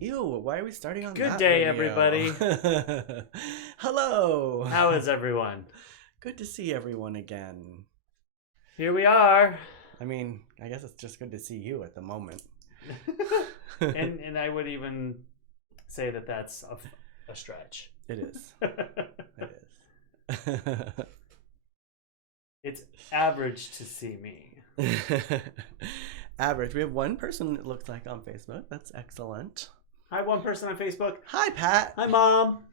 Ew, why are we starting on Good that day, radio? everybody. Hello. How is everyone? Good to see everyone again. Here we are. I mean, I guess it's just good to see you at the moment. and I would even say that that's a stretch. It is. It is. It's average to see me. Average. We have one person it looks like on Facebook. That's excellent. Hi, one person on Facebook. Hi, Pat. Hi, Mom.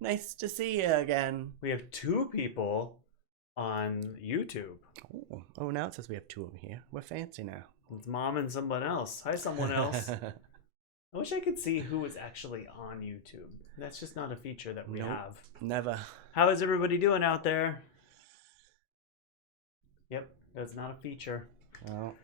Nice to see you again. We have 2 people on YouTube. Oh, now it says we have 2 over here. We're fancy now. It's Mom and someone else. Hi, someone else. I wish I could see who was actually on YouTube. That's just not a feature that we have. Never. How is everybody doing out there? Yep, that's not a feature. Oh.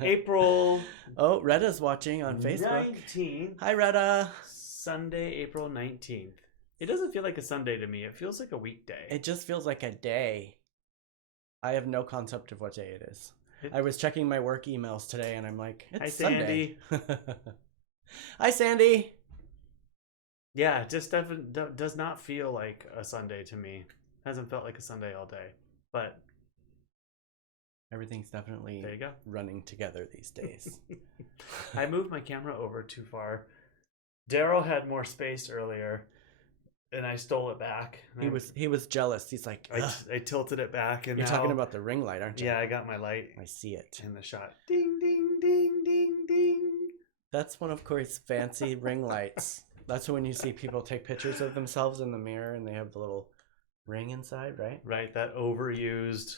April. Oh, Retta's watching on Facebook. 19th. Hi, Retta. Sunday, April 19th. It doesn't feel like a Sunday to me. It feels like a weekday. It just feels like a day. I have no concept of what day it is. I was checking my work emails today and I'm like, it's Hi, Sunday. Sandy. Hi, Sandy. Yeah, it just does not feel like a Sunday to me. Hasn't felt like a Sunday all day. But everything's definitely there you go. Running together these days. I moved my camera over too far. Derrol had more space earlier, and I stole it back. He was jealous. He's like, I tilted it back, and you're now, talking about the ring light, aren't you? Yeah, I got my light. I see it in the shot. Ding, ding, ding, ding, ding. That's one of Cory's fancy ring lights. That's when you see people take pictures of themselves in the mirror, and they have the little ring inside, right? Right, that overused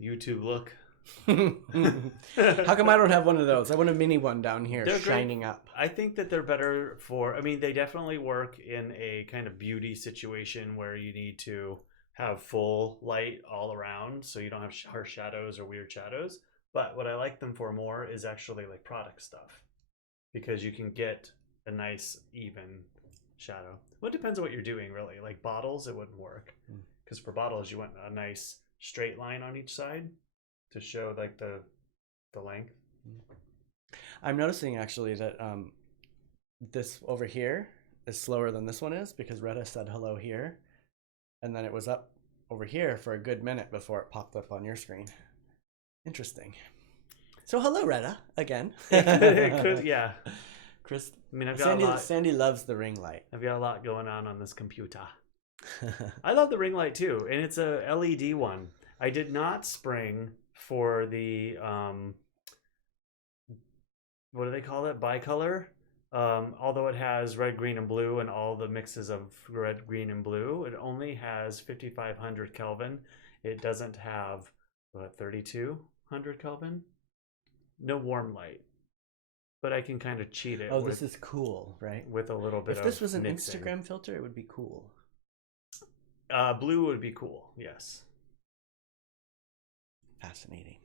YouTube look. How come I don't have one of those? I want a mini one down here. They're shining great. Up. I think that they're better for, I mean, they definitely work in a kind of beauty situation where you need to have full light all around so you don't have harsh shadows or weird shadows. But what I like them for more is actually like product stuff, because you can get a nice even shadow. Well, it depends on what you're doing, really. Like bottles, it wouldn't work, because for bottles you want a nice straight line on each side to show like the length. I'm noticing actually that this over here is slower than this one is, because Retta said hello here, and then it was up over here for a good minute before it popped up on your screen. Interesting. So hello, Retta, again. It could, yeah. Chris, I mean, I've got a lot. Sandy loves the ring light. I've got a lot going on this computer. I love the ring light too, and it's a LED one. I did not spring for the what do they call it, bicolor, although it has red, green, and blue and all the mixes of red, green, and blue. It only has 5500 Kelvin. It doesn't have 3200 Kelvin. No warm light, but I can kind of cheat it. Oh, this is cool, right? With a little bit of if this was an mixing. Instagram filter, it would be cool. Blue would be cool, yes. Fascinating.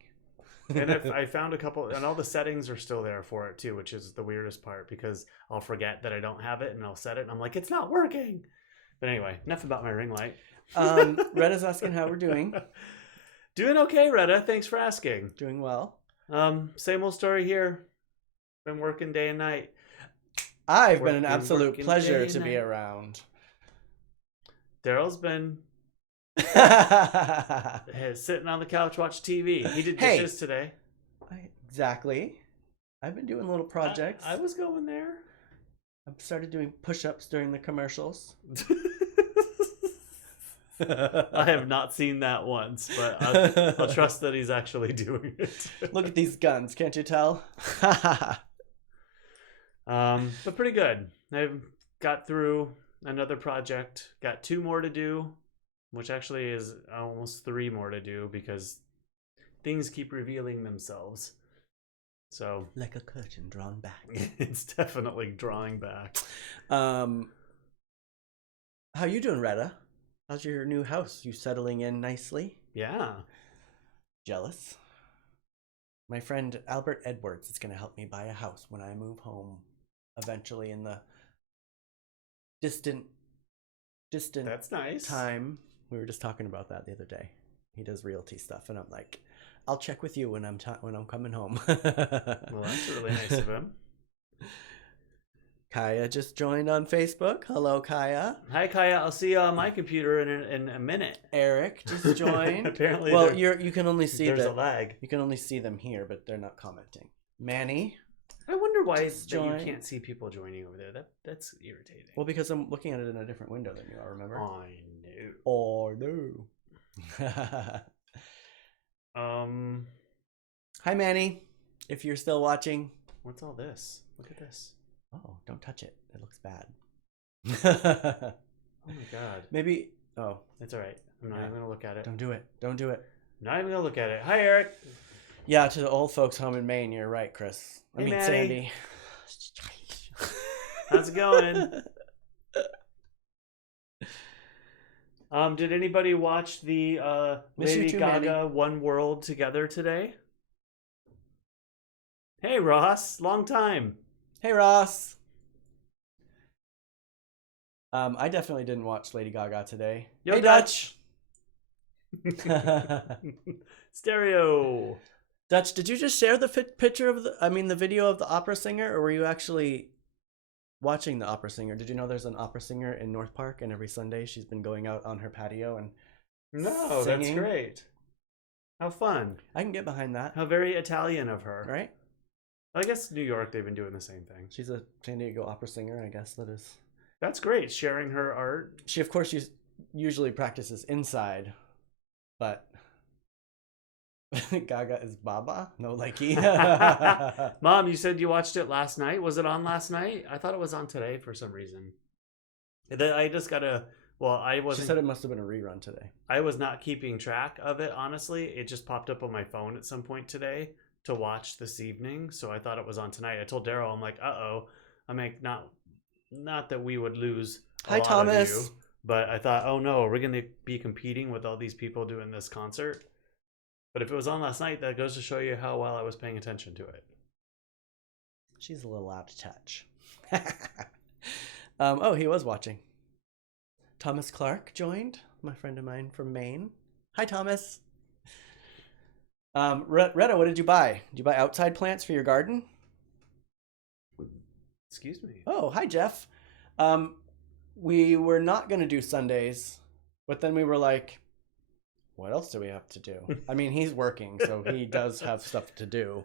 And I found a couple, and all the settings are still there for it too, which is the weirdest part, because I'll forget that I don't have it and I'll set it and I'm like, it's not working. But anyway, enough about my ring light. Retta's asking how we're doing. Doing okay, Retta. Thanks for asking. Doing well. Same old story here. Been working day and night. I've been an absolute pleasure to be around. Derrol's been sitting on the couch watch TV. He did dishes today. Exactly. I've been doing little projects. I was going there. I've started doing push-ups during the commercials. I have not seen that once, but I'll trust that he's actually doing it. Look at these guns, can't you tell? But pretty good. I've got through another project, got 2 more to do, which actually is almost 3 more to do, because things keep revealing themselves. So like a curtain drawn back. It's definitely drawing back. How you doing, Retta? How's your new house? You settling in nicely? Yeah. Jealous. My friend Albert Edwards is going to help me buy a house when I move home eventually in the distant That's nice. time. We were just talking about that the other day. He does realty stuff, and I'm like, I'll check with you when I'm coming home. Well, that's really nice of him. Kaya just joined on Facebook. Hello, Kaya. Hi, Kaya. I'll see you on my computer in a minute. Eric just joined. Apparently, Well, you can only see there's a lag. You can only see them here, but they're not commenting. Manny. I wonder why Just that you join. can't see people joining over there. That's irritating. Well, because I'm looking at it in a different window than you are, remember? I know. no. Hi, Manny. If you're still watching. What's all this? Look at this. Oh, don't touch it. It looks bad. Oh my god. Maybe. Oh. It's all right. I'm not even going to look at it. Don't do it. Don't do it. I'm not even going to look at it. Hi, Eric. Yeah, to the old folks home in Maine, you're right, Chris. Hey, I mean, Maddie. Sandy. How's it going? Did anybody watch the Lady Gaga One World together today? Hey, Ross. Long time. Hey, Ross. I definitely didn't watch Lady Gaga today. Yo, hey, Dutch. Stereo. Dutch, did you just share the picture of the video of the opera singer, or were you actually watching the opera singer? Did you know there's an opera singer in North Park, and every Sunday she's been going out on her patio and No, singing? that's great. How fun. I can get behind that. How very Italian of her. Right? I guess New York, they've been doing the same thing. She's a San Diego opera singer, I guess that is. That's great, sharing her art. She, of course, usually practices inside, but Gaga is Baba? No likey. Mom, you said you watched it last night. Was it on last night? I thought it was on today for some reason. I just gotta. Well, I wasn't. She said it must have been a rerun today. I was not keeping track of it, honestly. It just popped up on my phone at some point today to watch this evening, so I thought it was on tonight. I told Derrol, I'm like, I'm like, not that we would lose. Hi, Thomas. Of you, but I thought, oh no, we're gonna be competing with all these people doing this concert. But if it was on last night, that goes to show you how well I was paying attention to it. She's a little out of touch. Oh, he was watching. Thomas Clark joined, my friend of mine from Maine. Hi, Thomas. Retta, what did you buy? Did you buy outside plants for your garden? Excuse me. Oh, hi, Jeff. We were not going to do Sundays, but then we were like, what else do we have to do? I mean, he's working, so he does have stuff to do.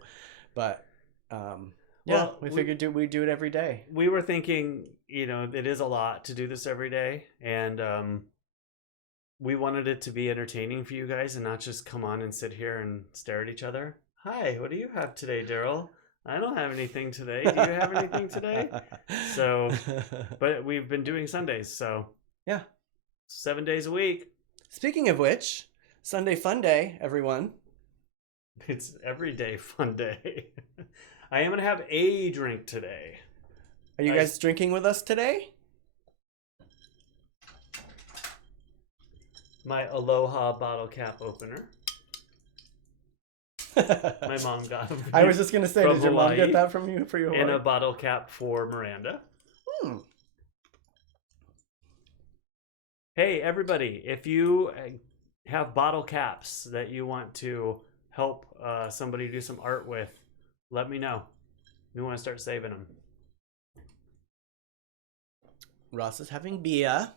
But we figured we'd do it every day. We were thinking, it is a lot to do this every day. And we wanted it to be entertaining for you guys and not just come on and sit here and stare at each other. Hi, what do you have today, Derrol? I don't have anything today. Do you have anything today? So, but we've been doing Sundays, so. Yeah. 7 days a week. Speaking of which, Sunday Fun Day, everyone. It's everyday fun day. I am going to have a drink today. Are you guys drinking with us today? My Aloha bottle cap opener. My mom got it. I was just going to say, did your mom get that from you for your And a bottle cap for Miranda. Hey, everybody, if you have bottle caps that you want to help somebody do some art with, let me know. We want to start saving them. Ross is having beer.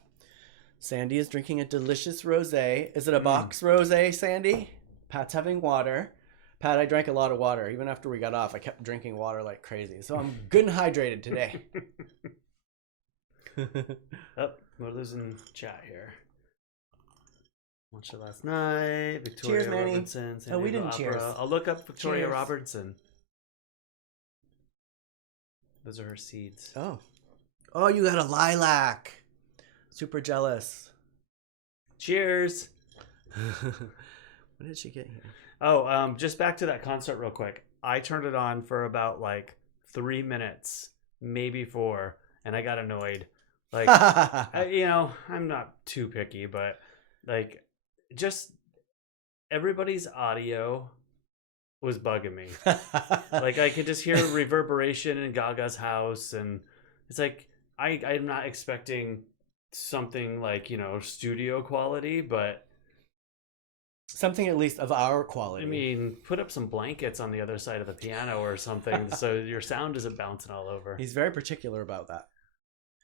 Sandy is drinking a delicious rosé. Is it a box rosé, Sandy? Pat's having water. Pat, I drank a lot of water. Even after we got off, I kept drinking water like crazy. So I'm good and hydrated today. Oh, we're losing chat here. Watched it last night. Victoria Cheers, Manny. Robertson. Oh, we didn't cheers. I'll look up Victoria Cheers. Robertson. Those are her seeds. Oh, you got a lilac. Super jealous. Cheers. What did she get here? Oh, just back to that concert real quick. I turned it on for about 3 minutes, maybe 4, and I got annoyed. I'm not too picky, but just everybody's audio was bugging me. I could just hear reverberation in Gaga's house, and it's I'm not expecting something studio quality, but something at least of our quality. I mean, put up some blankets on the other side of the piano or something so your sound isn't bouncing all over. He's very particular about that.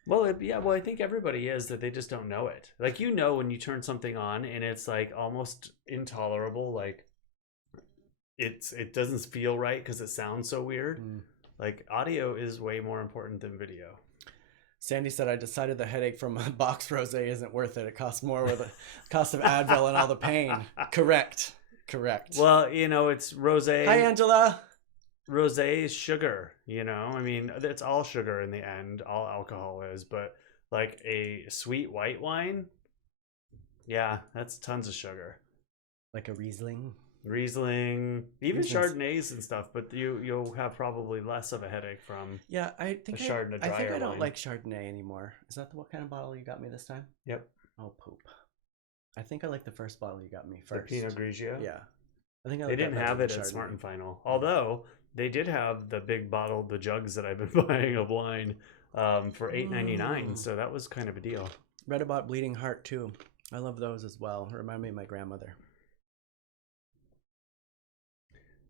Well, well, I think everybody is that they just don't know it. Like, you know, when you turn something on and it's like almost intolerable, like it doesn't feel right because it sounds so weird. Like, audio is way more important than video. Sandy said, I decided the headache from a box rosé isn't worth it. It costs more with the cost of Advil and all the pain. Correct. Well, you know, it's rosé. Hi, Angela. Rosé is sugar, you know? I mean, it's all sugar in the end. All alcohol is. But, like, a sweet white wine, yeah, that's tons of sugar. Like a Riesling? Even Chardonnays and stuff, but you'll have probably less of a headache from I think I don't like Chardonnay anymore. Is that what kind of bottle you got me this time? Yep. Oh, poop. I think I like the first bottle you got me first. The Pinot Grigio? Yeah. I think they didn't have it at Smart and Final. Although they did have the big bottle, the jugs that I've been buying of wine for $8.99, so that was kind of a deal. Read about Bleeding Heart too. I love those as well. Remind me of my grandmother.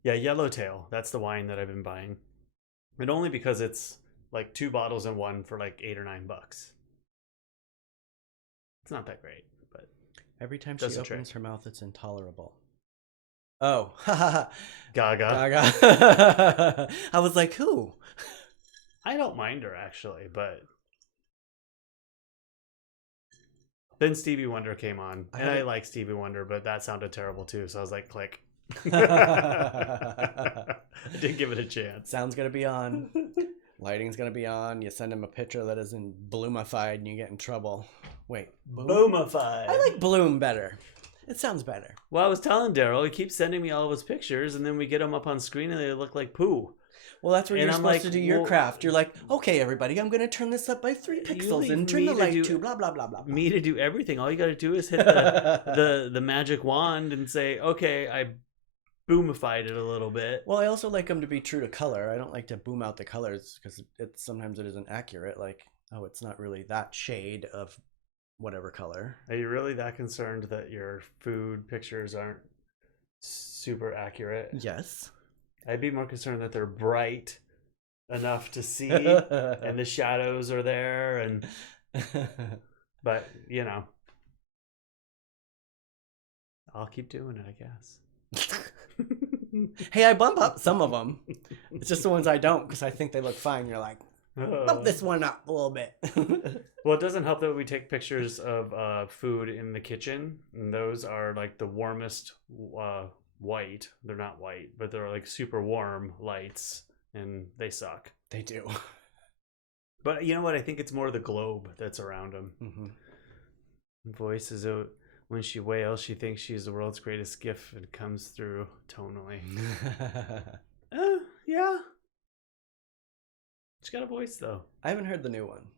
Yeah, Yellowtail. That's the wine that I've been buying. And only because it's like 2 bottles in one for like $8 or $9. It's not that great, but every time she opens her mouth, it's intolerable. Oh, Gaga. I was like, who? I don't mind her actually, but then Stevie Wonder came on, and I like Stevie Wonder, but that sounded terrible too. So I was like, click. I didn't give it a chance. Sound's gonna be on. Lighting's gonna be on. You send him a picture that isn't bloomified and you get in trouble. Wait, Boomified. I like bloom better. It sounds better. Well, I was telling Derrol, he keeps sending me all of his pictures, and then we get them up on screen and they look like poo. Well, that's where you're supposed to do your craft. You're like, okay, everybody, I'm going to turn this up by 3 pixels and turn the light to blah, blah, blah, blah, blah. Me to do everything. All you got to do is hit the magic wand and say, okay, I boomified it a little bit. Well, I also like them to be true to color. I don't like to boom out the colors because sometimes it isn't accurate. Like, oh, it's not really that shade of whatever color. Are you really that concerned that your food pictures aren't super accurate? Yes. I'd be more concerned that they're bright enough to see and the shadows are there, and but you know, I'll keep doing it, I guess. Hey, I bump up some of them. It's just the ones I don't because I think they look fine. You're like, bump this one up a little bit. Well, it doesn't help that we take pictures of food in the kitchen, and those are like the warmest white. They're not white, but they're like super warm lights, and they suck. They do. But you know what? I think it's more the globe that's around them. Mm-hmm. Voice is out. When she wails, she thinks she's the world's greatest gift and comes through tonally. Yeah. She's got a voice, though. I haven't heard the new one.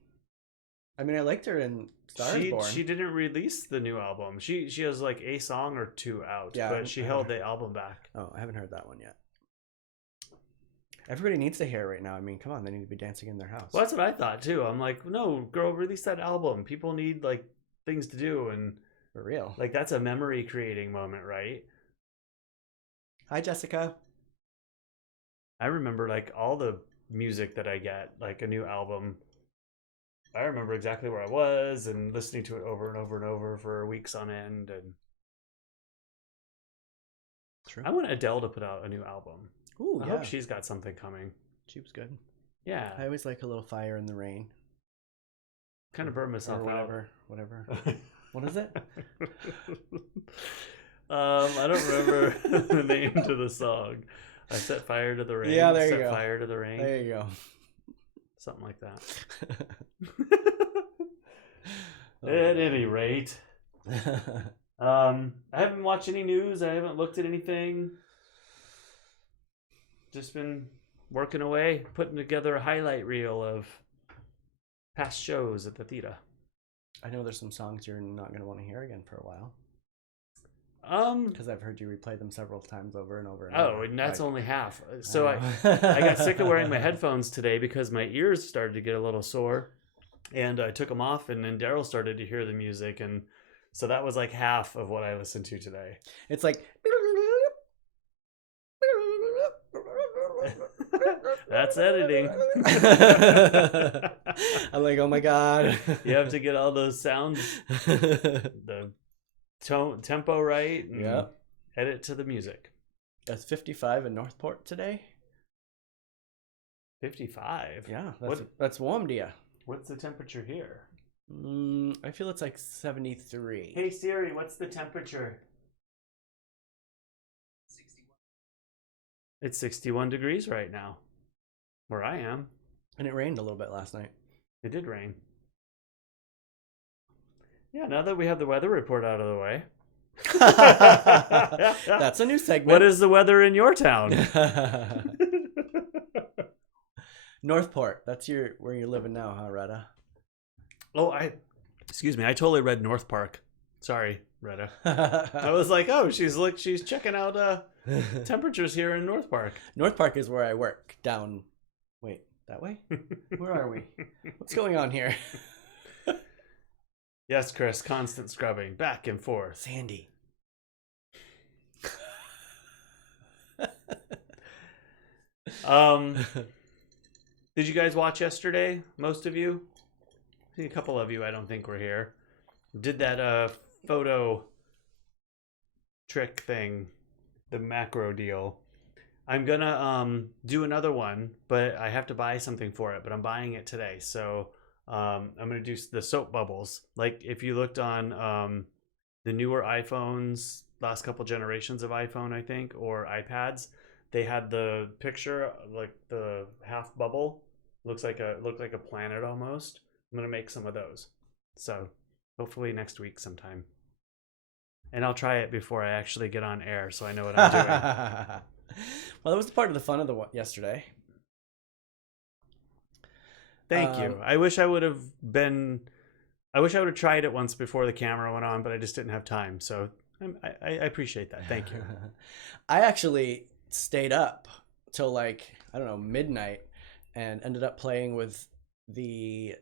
I mean, I liked her in Star is Born. She didn't release the new album. She has like a song or 2 out, but she held the album back. Oh, I haven't heard that one yet. Everybody needs to hear it right now. I mean, come on, they need to be dancing in their house. Well, that's what I thought too. I'm like, no, girl, release that album. People need like things to do, and for real, like that's a memory creating moment, right? Hi, Jessica. I remember like all the music that I get, like a new album. I remember exactly where I was and listening to it over and over and over for weeks on end. And true. I want Adele to put out a new album. Ooh, I hope she's got something coming. She was good. Yeah. I always like a little Fire in the Rain. Kind of burn myself or whatever. What is it? I don't remember the name to the song. I set fire to the rain. Yeah, there you go. Set fire to the rain. There you go. Something like that. At any rate. I haven't watched any news. I haven't looked at anything. Just been working away, putting together a highlight reel of past shows at the theater. I know there's some songs you're not going to want to hear again for a while. Because I've heard you replay them several times over and over and over. And that's only half. So I got sick of wearing my headphones today because my ears started to get a little sore, and I took them off, and then Derrol started to hear the music, and so that was like half of what I listened to today. It's like That's editing. I'm like, oh my god. You have to get all those sounds, the tempo right, and Yep. edit to the music. It's 55 in Northport today. 55. Yeah, that's warm, dear. What's the temperature here? I feel it's like 73. Hey Siri, what's the temperature? 61. It's 61 degrees right now, where I am. And it rained a little bit last night. It did rain. Yeah, now that we have the weather report out of the way. That's a new segment. What is the weather in your town? Northport. That's where you're living now, huh, Retta? Oh, excuse me. I totally read North Park. Sorry, Retta. I was like, oh, she's checking out temperatures here in North Park. North Park is where I work. Wait, that way? Where are we? What's going on here? Yes, Chris. Constant scrubbing, back and forth. Sandy. Did you guys watch yesterday? Most of you? I think a couple of you I don't think were here. Did that photo trick thing, the macro deal. I'm gonna do another one, but I have to buy something for it, but I'm buying it today. So I'm gonna do the soap bubbles. Like if you looked on the newer iPhones, last couple generations of iPhone, I think, or iPads, they had the picture like the half bubble. Looked like a planet almost. I'm gonna make some of those. So hopefully next week sometime. And I'll try it before I actually get on air so I know what I'm doing. Well, that was part of the fun of the one yesterday. Thank you. I wish I would have tried it once before the camera went on, but I just didn't have time. So I appreciate that. Thank you. I actually stayed up till like, I don't know, midnight and ended up playing with the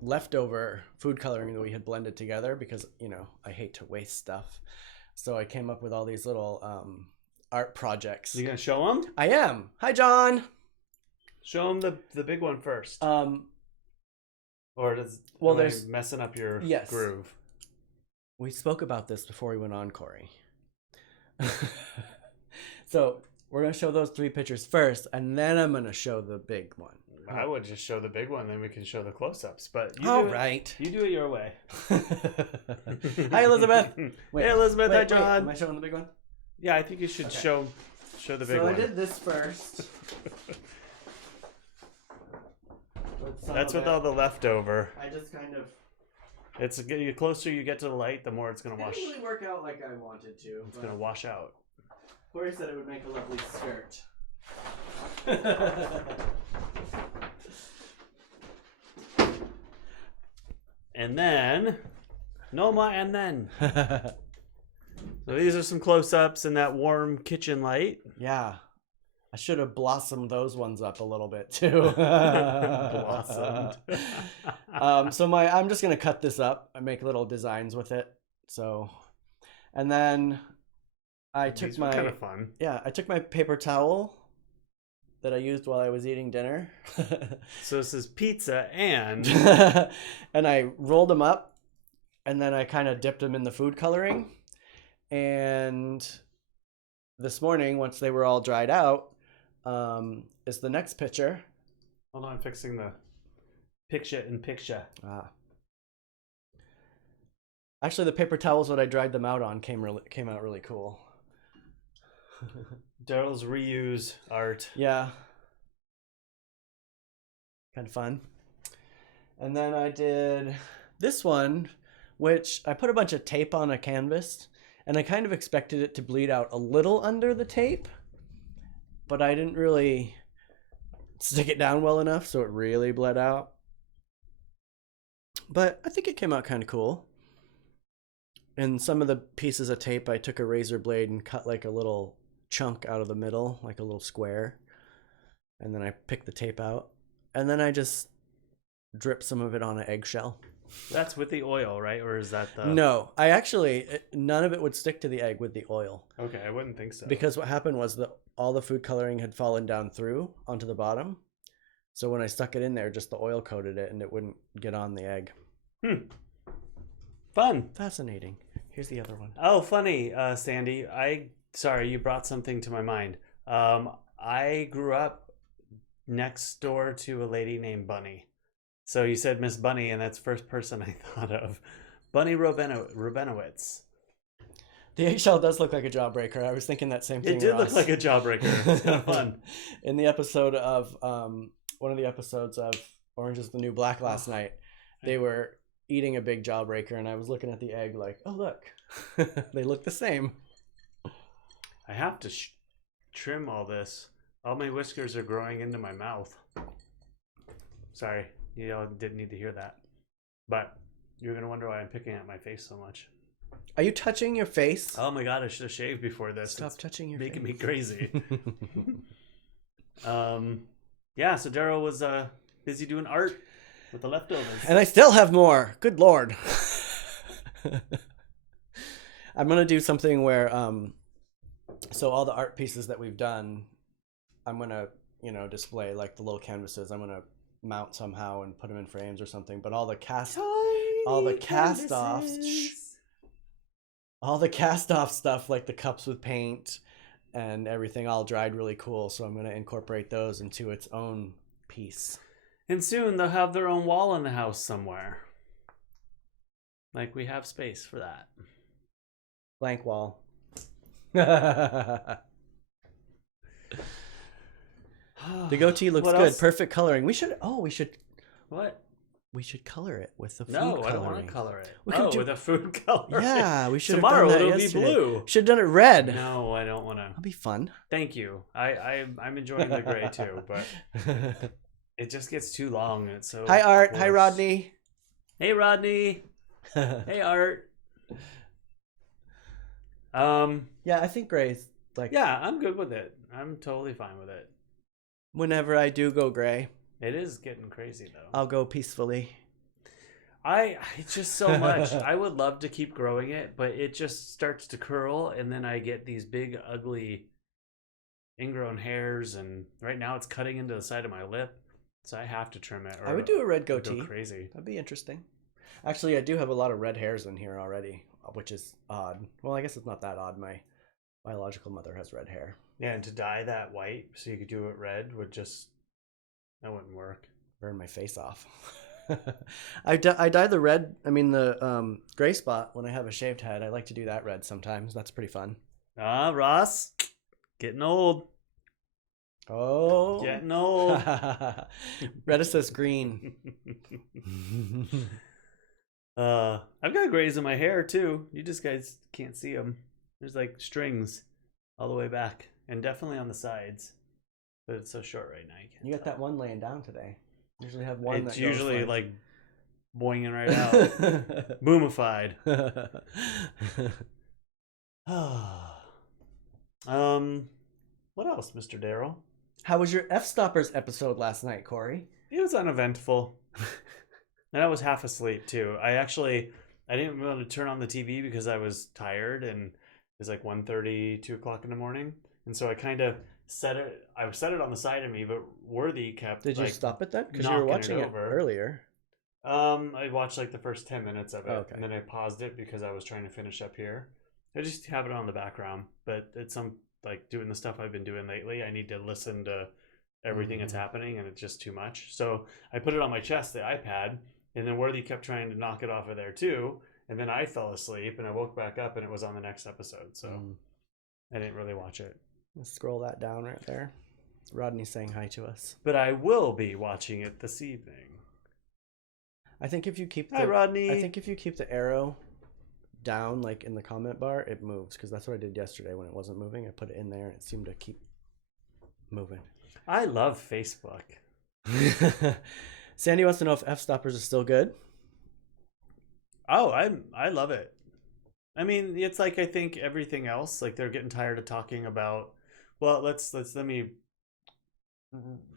leftover food coloring that we had blended together because, I hate to waste stuff. So I came up with all these little art projects. You gonna show them? I am. Hi, John. Show them the big one first. Or am I messing up your groove? We spoke about this before we went on, Cory. So we're going to show those 3 pictures first, and then I'm going to show the big one. I would just show the big one, then we can show the close-ups. But You do it your way. Hi, Elizabeth. Hey, Elizabeth. Hi, John. Am I showing the big one? Yeah, I think you should show the big one. So I did this first. That's with all the leftover. I just kind of... The closer you get to the light, the more it's going to wash. It didn't really work out like I wanted to. It's going to wash out. Cory said it would make a lovely skirt. And then, and then. So these are some close-ups in that warm kitchen light. Yeah. I should have blossomed those ones up a little bit too. Blossomed. So I'm just gonna cut this up and make little designs with it. So, and then I took my kind of fun. Yeah, I took my paper towel that I used while I was eating dinner. So this is pizza and and I rolled them up, and then I kind of dipped them in the food coloring. And this morning, once they were all dried out, is the next picture. Hold on, I'm fixing the picture. Actually, the paper towels that I dried them out on came out really cool. Derrol's reuse art. Yeah. Kind of fun. And then I did this one, which I put a bunch of tape on a canvas, and I kind of expected it to bleed out a little under the tape, but I didn't really stick it down well enough, so it really bled out. But I think it came out kind of cool. And some of the pieces of tape, I took a razor blade and cut like a little chunk out of the middle, like a little square. And then I picked the tape out. And then I just dripped some of it on an eggshell. That's with the oil, right? Or is that the... No, none of it would stick to the egg with the oil. Okay, I wouldn't think so. Because what happened was all the food coloring had fallen down through onto the bottom. So when I stuck it in there, just the oil coated it and it wouldn't get on the egg. Fun. Fascinating. Here's the other one. Oh, funny, Sandy. Sorry, you brought something to my mind. I grew up next door to a lady named Bunny. So you said Miss Bunny, and that's the first person I thought of. Bunny Rubenowitz. The eggshell does look like a jawbreaker. I was thinking that same thing. It did Ross. look like a jawbreaker. It's kind of fun. In the episode of one of the episodes of Orange is the New Black last night, they were eating a big jawbreaker, and I was looking at the egg like, oh look, they look the same. I have to trim all this. All my whiskers are growing into my mouth. Sorry, you all didn't need to hear that. But you're gonna wonder why I'm picking at my face so much. Are you touching your face? Oh my god, I should have shaved before this. Stop touching your making face. me crazy. Yeah, so Derrol was busy doing art with the leftovers. And I still have more. Good Lord. I'm going to do something where, so all the art pieces that we've done, I'm going to, display like the little canvases. I'm going to mount somehow and put them in frames or something. But all the cast off stuff, like the cups with paint and everything, all dried really cool. So I'm going to incorporate those into its own piece. And soon they'll have their own wall in the house somewhere. Like we have space for that. Blank wall. The goatee looks What good. else? Perfect coloring. We should What? we should color it with the food No, coloring. I don't want to color it. We could do- with a food color. Yeah, we should Tomorrow have done that it'll yesterday. be blue. Should have done it red. No, I don't want to. That'll be fun. Thank you. I'm enjoying the gray too, but it just gets too long and it's so. Hi Art. coarse. Hi Rodney. Hey Rodney. Hey Art. Yeah, I think gray's like Yeah, I'm good with it. I'm totally fine with it. whenever I do go gray, It is getting crazy though. I'll go peacefully. It's just so much. I would love to keep growing it, but it just starts to curl and then I get these big ugly ingrown hairs, and right now it's cutting into the side of my lip, so I have to trim it. Or I would do a red it'll goatee. Go crazy. That'd be interesting. Actually, I do have a lot of red hairs in here already, which is odd. Well, I guess it's not that odd. My biological mother has red hair. Yeah, and to dye that white so you could do it red that wouldn't work. Burn my face off. I dye the red. I mean the gray spot when I have a shaved head. I like to do that red sometimes. That's pretty fun. Ross, getting old. Oh, Getting old. Retta says green. I've got grays in my hair too. You just guys can't see them. There's like strings all the way back and definitely on the sides, but it's so short right now. You got that one laying down today. Usually have one. It's that usually goes like boinging right out. Boomified. What else, Mr. Derrol? How was your F Stoppers episode last night, Cory? It was uneventful. And I was half asleep too. I didn't want to turn on the TV because I was tired, and it was like 1:30, 2 o'clock in the morning. And so I kind of set it on the side of me, but Worthy kept Did you like, stop it then? Because you were knocking it watching it over. earlier. I watched like the first 10 minutes of it, Okay. and then I paused it because I was trying to finish up here. I just have it on the background, but it's like doing the stuff I've been doing lately. I need to listen to everything that's happening, and it's just too much. So I put it on my chest, the iPad, and then Worthy kept trying to knock it off of there too. And then I fell asleep, and I woke back up, and it was on the next episode. So I didn't really watch it. Let's scroll that down right there. Rodney's saying hi to us. But I will be watching it this evening. I think if you keep Hi, Rodney. I think if you keep the arrow down, like in the comment bar, it moves. Because that's what I did yesterday when it wasn't moving. I put it in there, and it seemed to keep moving. I love Facebook. Sandy wants to know if F Stoppers is still good. Oh, I love it. I mean, it's like I think everything else. Like they're getting tired of talking about. Well, let me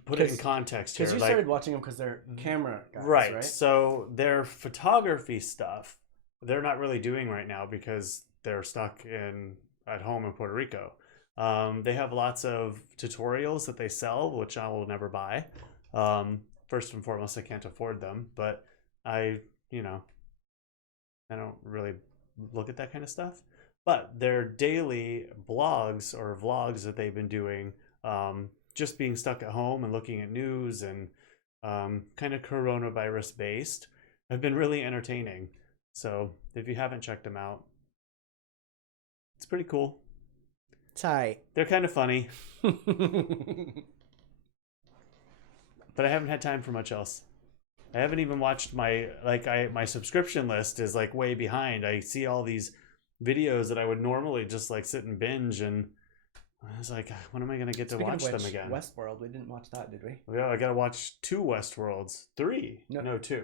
put it in context here. Because you like, started watching them because they're camera guys, right. right? So their photography stuff, they're not really doing right now because they're stuck at home in Puerto Rico. They have lots of tutorials that they sell, which I will never buy. First and foremost, I can't afford them, but I don't really look at that kind of stuff. But their daily blogs or vlogs that they've been doing, just being stuck at home and looking at news and kind of coronavirus based, have been really entertaining. So if you haven't checked them out, it's pretty cool. Tight. They're kind of funny, but I haven't had time for much else. I haven't even watched my subscription list is like way behind. I see all these videos that I would normally just like sit and binge, and I was like, when am I going to get to watch them again? Westworld, we didn't watch that, did we? Yeah, I got to watch 2 Westworlds. 3. No, 2.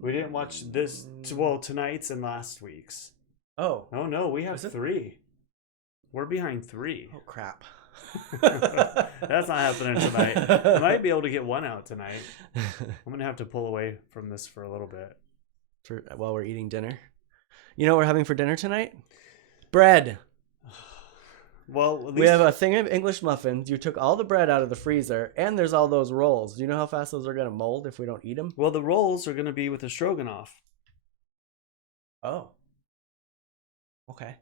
We didn't watch this. Well, tonight's and last week's. Oh no, we have 3. We're behind 3. Oh crap. That's not happening tonight. I might be able to get 1 out tonight. I'm gonna have to pull away from this for a little bit while we're eating dinner. You know what we're having for dinner tonight? Bread. Well, at least we have a thing of English muffins. You took all the bread out of the freezer, and there's all those rolls. Do you know how fast those are going to mold if we don't eat them? Well, the rolls are going to be with the stroganoff. Oh. Okay.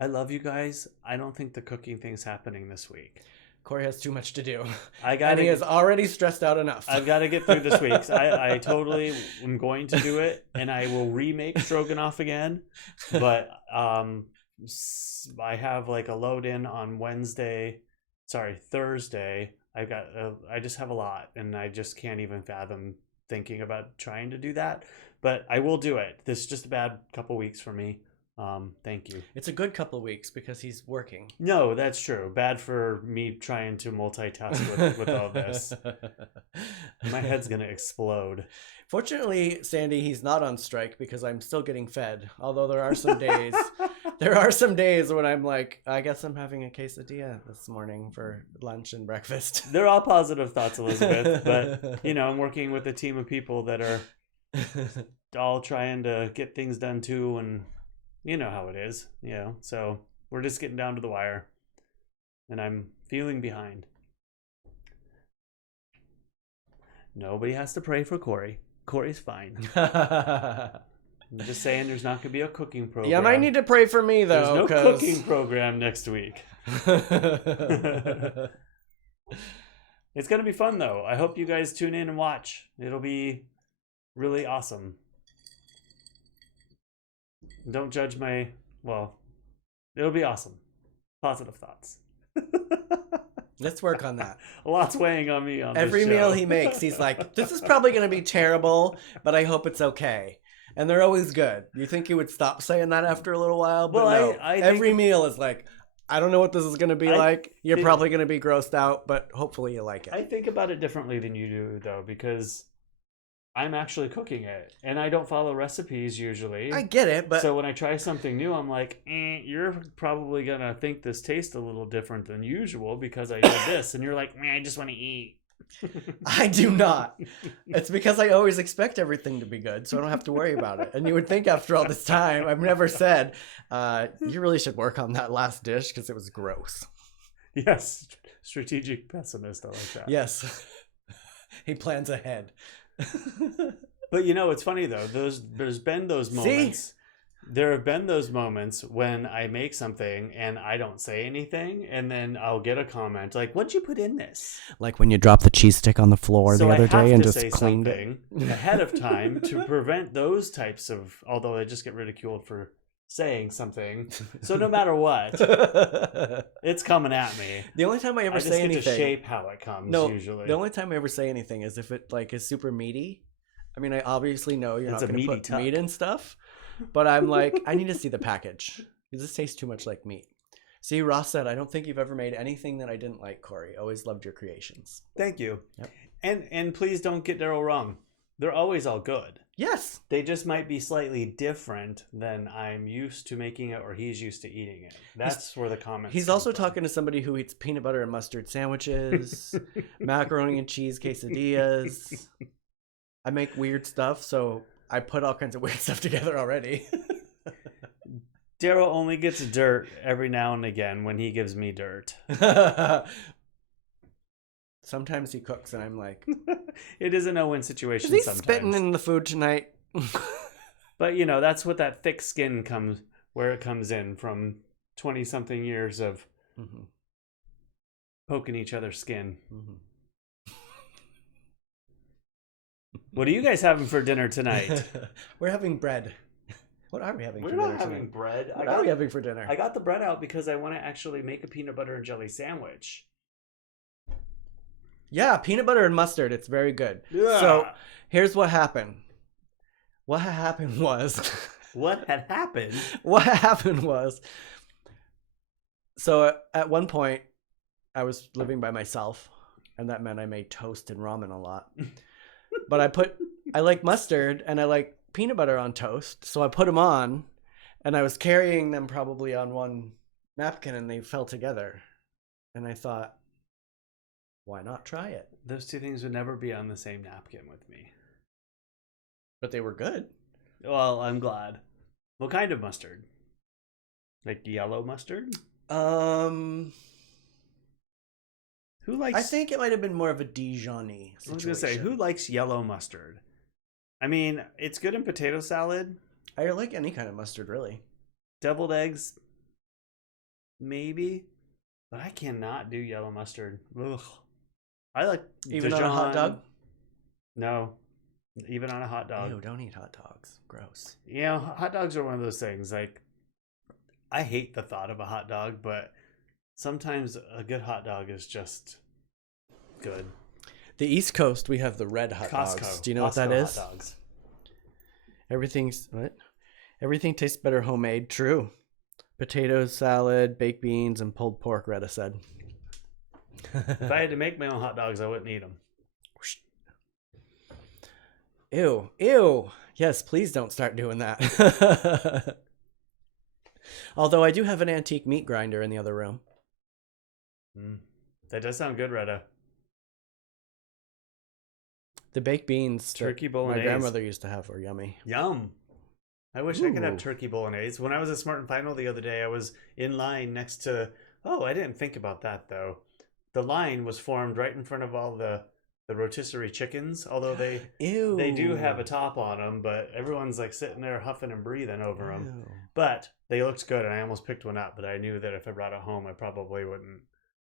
I love you guys. I don't think the cooking thing's happening this week. Cory has too much to do. And he is already stressed out enough. I've got to get through this week. I totally am going to do it, and I will remake stroganoff again. But I have like a load in on Thursday. I just have a lot, and I just can't even fathom thinking about trying to do that. But I will do it. This is just a bad couple weeks for me. Thank you. It's a good couple of weeks because he's working. No, that's true. Bad for me trying to multitask with all this. My head's gonna explode. Fortunately, Sandy, he's not on strike because I'm still getting fed. Although there are some days when I'm like, I guess I'm having a quesadilla this morning for lunch and breakfast. They're all positive thoughts, Elizabeth. But I'm working with a team of people that are all trying to get things done too, and you know how it is, so we're just getting down to the wire, and I'm feeling behind. Nobody has to pray for Cory. Cory's fine. I'm just saying there's not going to be a cooking program. You might need to pray for me, though. There's no cooking program next week. It's going to be fun, though. I hope you guys tune in and watch. It'll be really awesome. Don't judge it'll be awesome. Positive thoughts. Let's work on that. A lot's weighing on me on every this show. meal he makes. He's like, this is probably going to be terrible, but I hope it's okay. And they're always good. You think he would stop saying that after a little while? But no. Every meal is like, I don't know what this is going to be like. You're probably going to be grossed out, but hopefully you like it. I think about it differently than you do, though, because I'm actually cooking it, and I don't follow recipes usually. I get it, but... So when I try something new, I'm like, you're probably going to think this tastes a little different than usual because I did this. And you're like, I just want to eat. I do not. It's because I always expect everything to be good, so I don't have to worry about it. And you would think after all this time, I've never said, you really should work on that last dish because it was gross. Yes. Strategic pessimist. I like that. Yes. He plans ahead. But it's funny though. There's been those moments. See? There have been those moments when I make something and I don't say anything, and then I'll get a comment like, "What'd you put in this?" Like when you dropped the cheese stick on the floor the other day and just say cleaned it ahead of time to prevent those types of. Although I just get ridiculed for saying something, so no matter what, it's coming at me. The only time I ever say anything, to shape how it comes. Usually, the only time I ever say anything is if it like is super meaty. I mean, I obviously know you're not going to put meat and stuff, but I'm like, I need to see the package because this tastes too much like meat. See, Ross said, I don't think you've ever made anything that I didn't like, Cory. Always loved your creations. Thank you. Yep. And please don't get Derrol wrong. They're always all good. Yes. They just might be slightly different than I'm used to making it or he's used to eating it. That's where the comments He's also talking to somebody who eats peanut butter and mustard sandwiches, macaroni and cheese quesadillas. I make weird stuff, so I put all kinds of weird stuff together already. Derrol only gets dirt every now and again when he gives me dirt. Sometimes he cooks and I'm like, It is a no-win situation is he sometimes. spitting in the food tonight? But that's what that thick skin comes in from 20-something years of poking each other's skin. What are you guys having for dinner tonight? We're having bread. What are we having for We're dinner not having tonight? bread. What are we having for dinner? I got the bread out because I want to actually make a peanut butter and jelly sandwich. Yeah, peanut butter and mustard. It's very good. Yeah. So here's what happened. What happened was... What had happened? What happened was... So at one point, I was living by myself, and that meant I made toast and ramen a lot. But I like mustard, and I like peanut butter on toast, so I put them on, and I was carrying them probably on one napkin, and they fell together. And I thought, why not try it? Those two things would never be on the same napkin with me. But they were good. Well, I'm glad. What kind of mustard? Like yellow mustard? Who likes... I think it might have been more of a Dijon-y situation. I was going to say, who likes yellow mustard? I mean, it's good in potato salad. I like any kind of mustard, really. Deviled eggs, maybe. But I cannot do yellow mustard. Ugh. I like Even Dijon. on a hot dog? No. Even on a hot dog. Ew, don't eat hot dogs. Gross. Hot dogs are one of those things. Like, I hate the thought of a hot dog, but sometimes a good hot dog is just good. The East Coast, we have the red hot Costco. dogs. Do you know what Costco that is? Hot dogs. Everything tastes better homemade. True. Potato salad, baked beans, and pulled pork, Retta said. If I had to make my own hot dogs, I wouldn't eat them. Ew. Ew. Yes, please don't start doing that. Although I do have an antique meat grinder in the other room. That does sound good, Retta. The baked beans Turkey that bolognese. my grandmother used to have were yummy. Yum. I wish I could have turkey bolognese. When I was at Smart and Final the other day, I was in line next to... Oh, I didn't think about that, though. The line was formed right in front of all the rotisserie chickens, although they do have a top on them, but everyone's like sitting there huffing and breathing over them. Ew. But they looked good, and I almost picked one up, but I knew that if I brought it home, I probably wouldn't.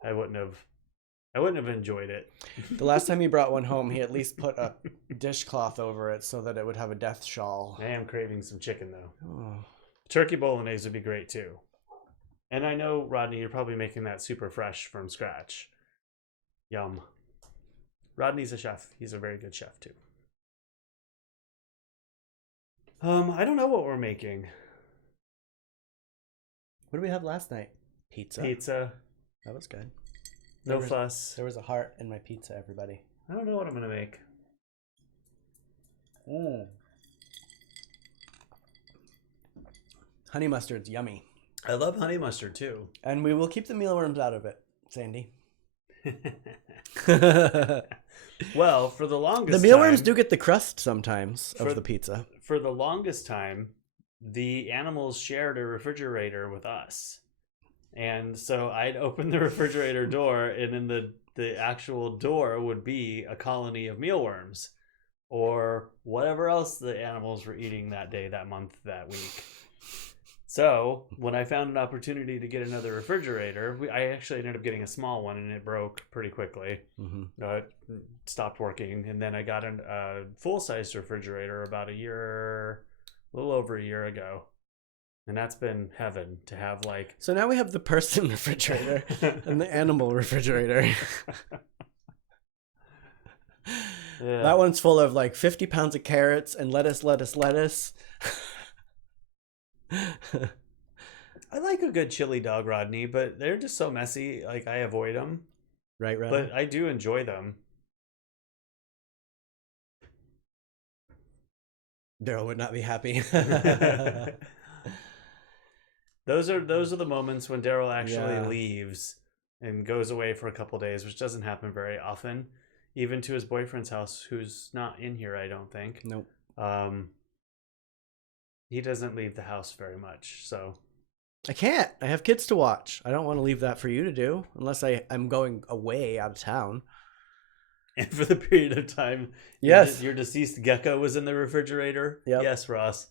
I wouldn't have enjoyed it. The last time he brought one home, he at least put a dishcloth over it so that it would have a death shawl. I am craving some chicken, though. Oh. Turkey bolognese would be great, too. And I know, Rodney, you're probably making that super fresh from scratch. Yum. Rodney's a chef. He's a very good chef, too. I don't know what we're making. What did we have last night? Pizza. Pizza. That was good. No fuss. There was a heart in my pizza, everybody. I don't know what I'm going to make. Honey mustard's yummy. I love honey mustard, too. And we will keep the mealworms out of it, Sandy. Well, for the longest the mealworms time, do get the crust sometimes of the pizza. For the longest time, the animals shared a refrigerator with us. And so I'd open the refrigerator door, and in the actual door would be a colony of mealworms or whatever else the animals were eating that day, that month, that week. So when I found an opportunity to get another refrigerator, I actually ended up getting a small one, and it broke pretty quickly. It stopped working, and then I got a full-size refrigerator about a little over a year ago. And that's been heaven to have, like... So now we have the person refrigerator and the animal refrigerator. Yeah. That one's full of like 50 pounds of carrots and lettuce. I like a good chili dog, Rodney, but they're just so messy. Like, I avoid them. Right. But I do enjoy them. Derrol would not be happy. Those are the moments when Derrol actually leaves and goes away for a couple days, which doesn't happen very often, even to his boyfriend's house, who's not in here, I don't think. Nope. He doesn't leave the house very much, so I can't. I have kids to watch. I don't want to leave that for you to do unless I'm going away out of town. And for the period of time Yes. your deceased gecko was in the refrigerator? Yep. Yes, Ross.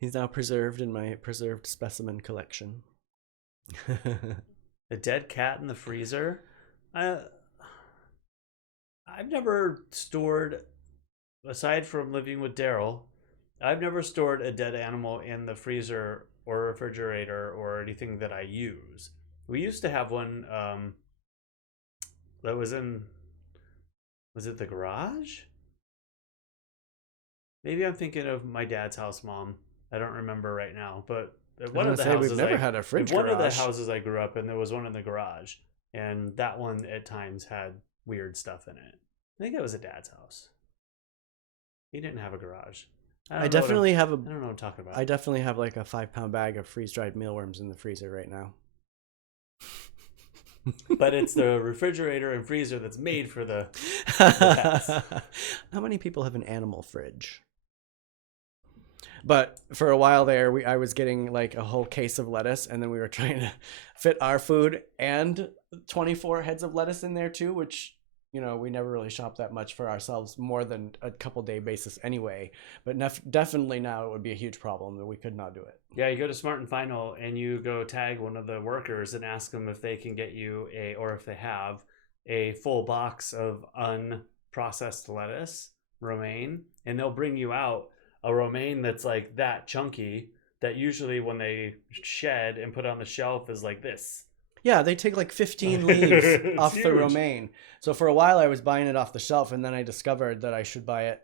He's now preserved in my preserved specimen collection. A dead cat in the freezer? I've never stored, aside from living with Derrol, I've never stored a dead animal in the freezer or refrigerator or anything that I use. We used to have one that was in, was it the garage? Maybe I'm thinking of my dad's house, Mom. I don't remember right now, but one of the houses we've never had a fridge one garage. of the houses I grew up in, there was one in the garage, and that one at times had weird stuff in it. I think it was a dad's house. He didn't have a garage. I definitely have a. I don't know what I'm talking about. I definitely have like a 5-pound bag of freeze-dried mealworms in the freezer right now. But it's the refrigerator and freezer that's made for the pets. How many people have an animal fridge? But for a while there, I was getting like a whole case of lettuce, and then we were trying to fit our food and 24 heads of lettuce in there too, which, you know, we never really shop that much for ourselves, more than a couple day basis anyway. But definitely now it would be a huge problem that we could not do it. Yeah, you go to Smart and Final and you go tag one of the workers and ask them if they can get you or if they have a full box of unprocessed lettuce, romaine, and they'll bring you out a romaine that's like that chunky that usually when they shed and put on the shelf is like this. Yeah, they take like 15 leaves off huge. the romaine. So for a while I was buying it off the shelf, and then I discovered that I should buy it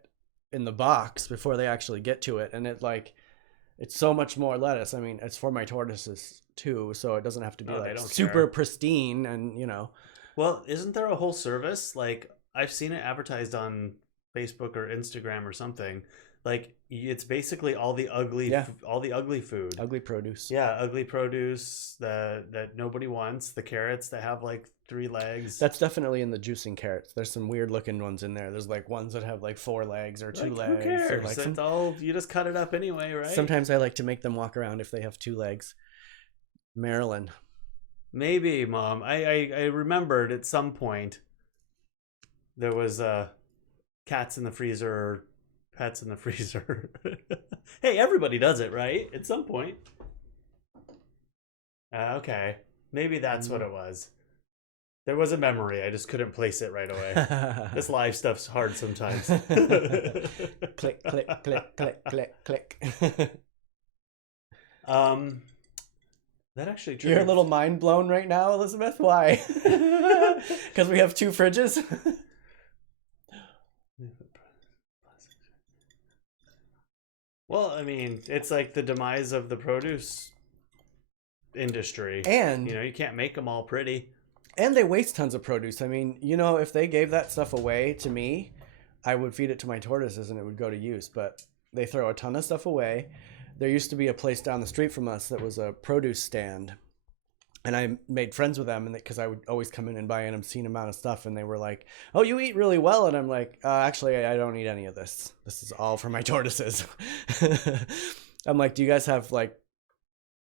in the box before they actually get to it. And it's so much more lettuce. I mean, it's for my tortoises too, so it doesn't have to be like super pristine and, you know. Well, isn't there a whole service? Like, I've seen it advertised on Facebook or Instagram or something. Like, it's basically all the ugly food, ugly produce. Yeah, ugly produce that nobody wants. The carrots that have like 3 legs. That's definitely in the juicing carrots. There's some weird looking ones in there. There's like ones that have like 4 legs or 2 legs. Who cares? Like It's all, you just cut it up anyway, right? Sometimes I like to make them walk around if they have 2 legs. Marilyn. Maybe, Mom. I remembered at some point there was cats in the freezer, or pets in the freezer. Hey, everybody does it, right? At some point. Okay. Maybe that's what it was. There was a memory. I just couldn't place it right away. This live stuff's hard sometimes. Click, click, click, click, click, click. That actually You're a little mind blown right now, Elizabeth. Why? Because we have 2 fridges. Well, I mean, it's like the demise of the produce industry. And, you know, you can't make them all pretty. And they waste tons of produce. I mean, you know, if they gave that stuff away to me, I would feed it to my tortoises and it would go to use. But they throw a ton of stuff away. There used to be a place down the street from us that was a produce stand. And I made friends with them because I would always come in and buy an obscene amount of stuff. And they were like, oh, you eat really well. And I'm like, actually, I don't eat any of this. This is all for my tortoises. I'm like, do you guys have like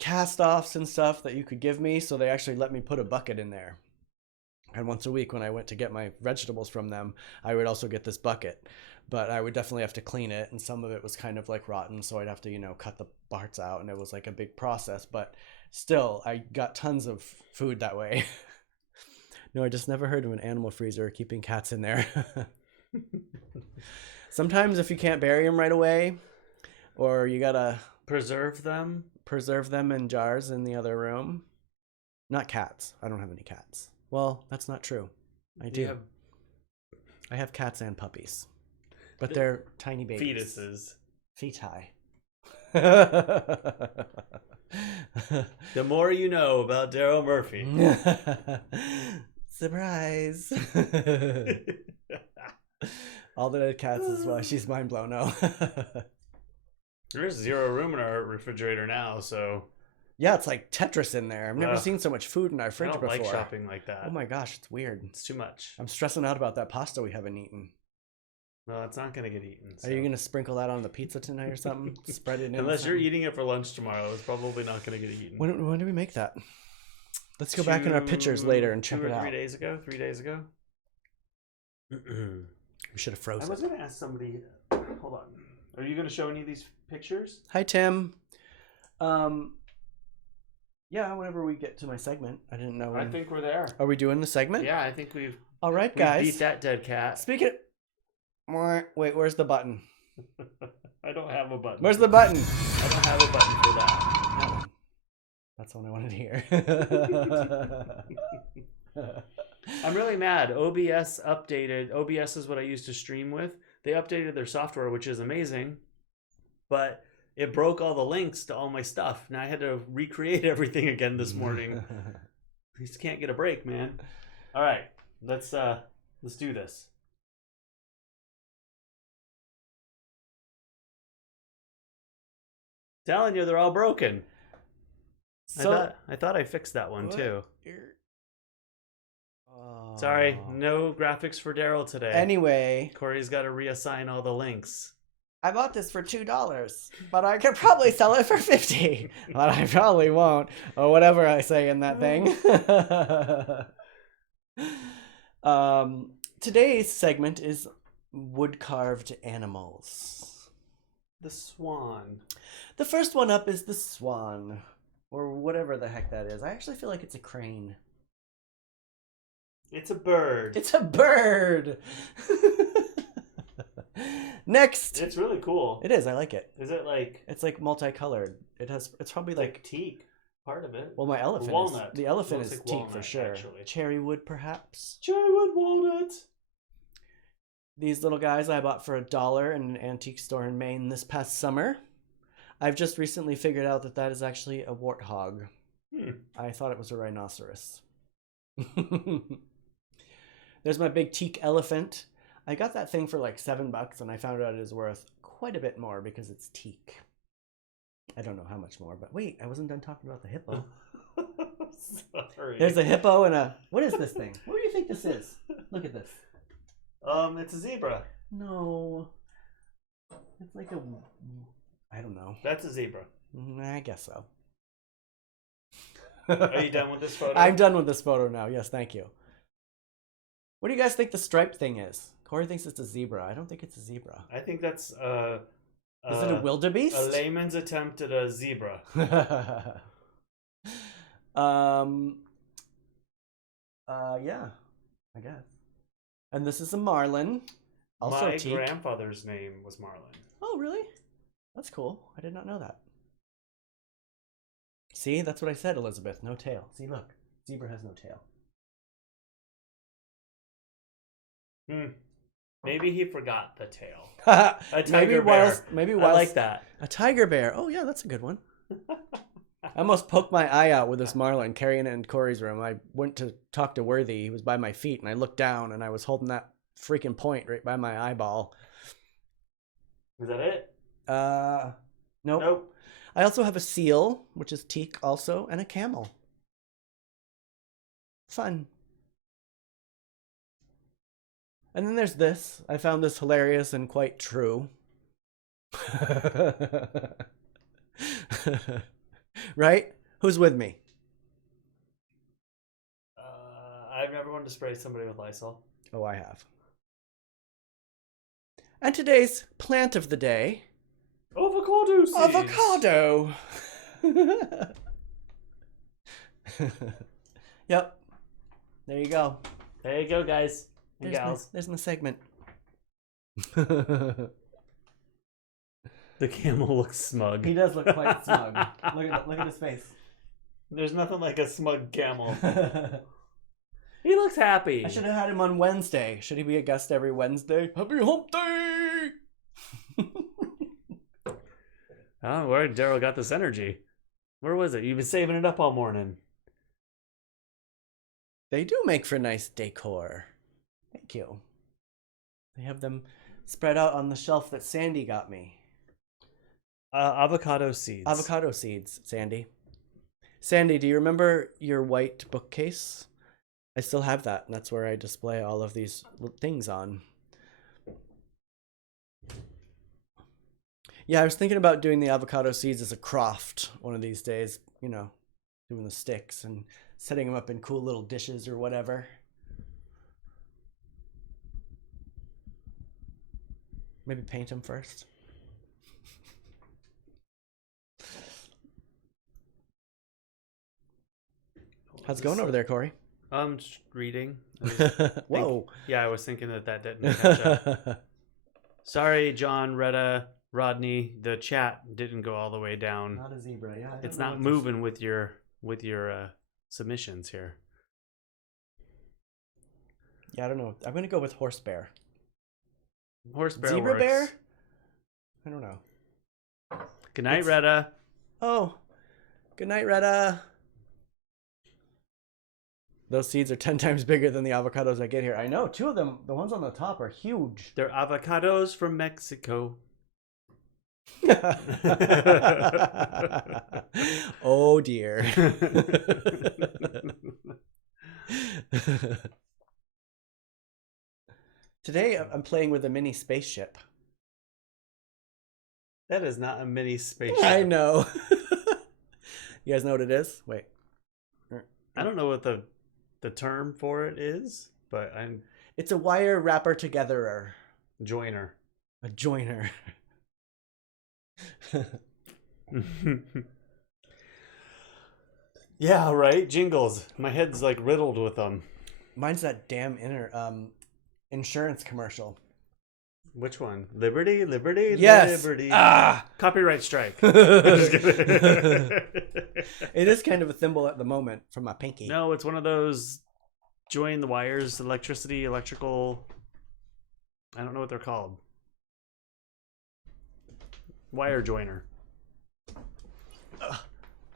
cast-offs and stuff that you could give me? So they actually let me put a bucket in there. And once a week when I went to get my vegetables from them, I would also get this bucket. But I would definitely have to clean it. And some of it was kind of like rotten. So I'd have to, you know, cut the parts out. And it was like a big process. But still, I got tons of food that way. No, I just never heard of an animal freezer keeping cats in there. Sometimes if you can't bury them right away, or you gotta preserve them in jars in the other room. Not cats. I don't have any cats. Well, that's not true. I do. I have cats and puppies. But they're tiny babies. Fetuses. Feti. The more you know about Derrol Murphy. Surprise. All the cats is why she's mind blown. No. There's 0 room in our refrigerator now, so. Yeah, it's like Tetris in there. I've never seen so much food in our fridge before. I don't like shopping like that. Oh my gosh, it's weird. It's too much. I'm stressing out about that pasta we haven't eaten. No, it's not gonna get eaten. Are you gonna sprinkle that on the pizza tonight or something? Spread it in. Unless you're eating it for lunch tomorrow, it's probably not gonna get eaten. When do we make that? Let's go back in our pictures later and check it out. 3 days ago. 3 days ago. We should have frozen. I was gonna ask somebody. Hold on. Are you gonna show any of these pictures? Hi, Tim. Yeah, whenever we get to my segment. I didn't know. I think we're there. Are we doing the segment? Yeah, I think we've. All right, guys. Beat that dead cat. Speaking. Wait, where's the button? I don't have a button. Where's the button? I don't have a button for that. That one. That's the one I wanted to hear. I'm really mad. OBS updated. OBS is what I used to stream with. They updated their software, which is amazing, but it broke all the links to all my stuff. Now I had to recreate everything again this morning. I just can't get a break, man. All right, let's do this. Telling you, they're all broken. So I thought I fixed that one what? too. Oh. Sorry, no graphics for Derrol today. Anyway, Cory's got to reassign all the links. I bought this for $2, but I could probably sell it for $50. But I probably won't, or whatever I say in that thing. Today's segment is wood carved animals. The swan. The first one up is the swan, or whatever the heck that is. I actually feel like it's a crane. It's a bird. It's a bird. Next. It's really cool. It is. I like it. Is it like? It's like multicolored. It's probably like teak. Part of it. Well, my elephant. Walnut. The elephant is like teak walnut, for sure. Actually. Cherry wood, perhaps. Cherry wood, walnut. These little guys I bought for $1 in an antique store in Maine this past summer. I've just recently figured out that that is actually a warthog. I thought it was a rhinoceros. There's my big teak elephant. I got that thing for like $7 and I found out it is worth quite a bit more because it's teak. I don't know how much more, but wait, I wasn't done talking about the hippo. Sorry. There's a hippo and a... What is this thing? What do you think this is? Look at this. It's a zebra. No. It's like a... I don't know. That's a zebra. I guess so. Are you done with this photo? I'm done with this photo now. Yes, thank you. What do you guys think the striped thing is? Corey thinks it's a zebra. I don't think it's a zebra. I think that's Is it a wildebeest? A layman's attempt at a zebra. Yeah, I guess. And this is a marlin. Also My teak. grandfather's name was Marlin. Oh, really? That's cool. I did not know that. See, that's what I said, Elizabeth. No tail. See, look. Zebra has no tail. Maybe he forgot the tail. A tiger bear. Maybe I like that. A tiger bear. Oh, yeah, that's a good one. I almost poked my eye out with this marlin carrying it in Corey's room. I went to talk to Worthy. He was by my feet, and I looked down, and I was holding that freaking point right by my eyeball. Is that it? Nope. I also have a seal, which is teak also, and a camel. Fun. And then there's this. I found this hilarious and quite true. Right? Who's with me? I've never wanted to spray somebody with Lysol. Oh, I have. And today's plant of the day. Avocado seeds. Avocado. Yep. There you go. There you go, guys and There's gals. there's my segment. The camel looks smug. He does look quite smug. Look at his face. There's nothing like a smug camel. He looks happy. I should have had him on Wednesday. Should he be a guest every Wednesday? Happy hump day! I don't know where Derrol got this energy. Where was it? You've been saving it up all morning. They do make for nice decor. Thank you. They have them spread out on the shelf that Sandy got me. Avocado seeds. Avocado seeds, Sandy. Sandy, do you remember your white bookcase? I still have that, and that's where I display all of these things on. Yeah, I was thinking about doing the avocado seeds as a croft one of these days. You know, doing the sticks and setting them up in cool little dishes or whatever. Maybe paint them first. How's it going over there, Cory? I'm just reading. Whoa. Yeah, I was thinking that didn't catch up. Sorry, John, Retta, Rodney. The chat didn't go all the way down. Not a zebra. Yeah, it's not moving with your submissions here. Yeah, I don't know. I'm gonna go with horse bear. Horse bear Zebra works. bear? I don't know. Good night, Retta. Oh, good night, Retta. Those seeds are 10 times bigger than the avocados I get here. I know. 2 of them, the ones on the top, are huge. They're avocados from Mexico. Oh, dear. Today, I'm playing with a mini spaceship. That is not a mini spaceship. I know. You guys know what it is? Wait. I don't know what the term for it is, but I'm... It's a wire wrapper togetherer. Joiner. A joiner. Yeah, right? Jingles. My head's like riddled with them. Mine's that damn insurance commercial. Which one? Liberty? Liberty? Yes. Liberty. Ah! Copyright strike. It is kind of a thimble at the moment from my pinky. No, it's one of those join the wires, electricity, electrical. I don't know what they're called. Wire joiner.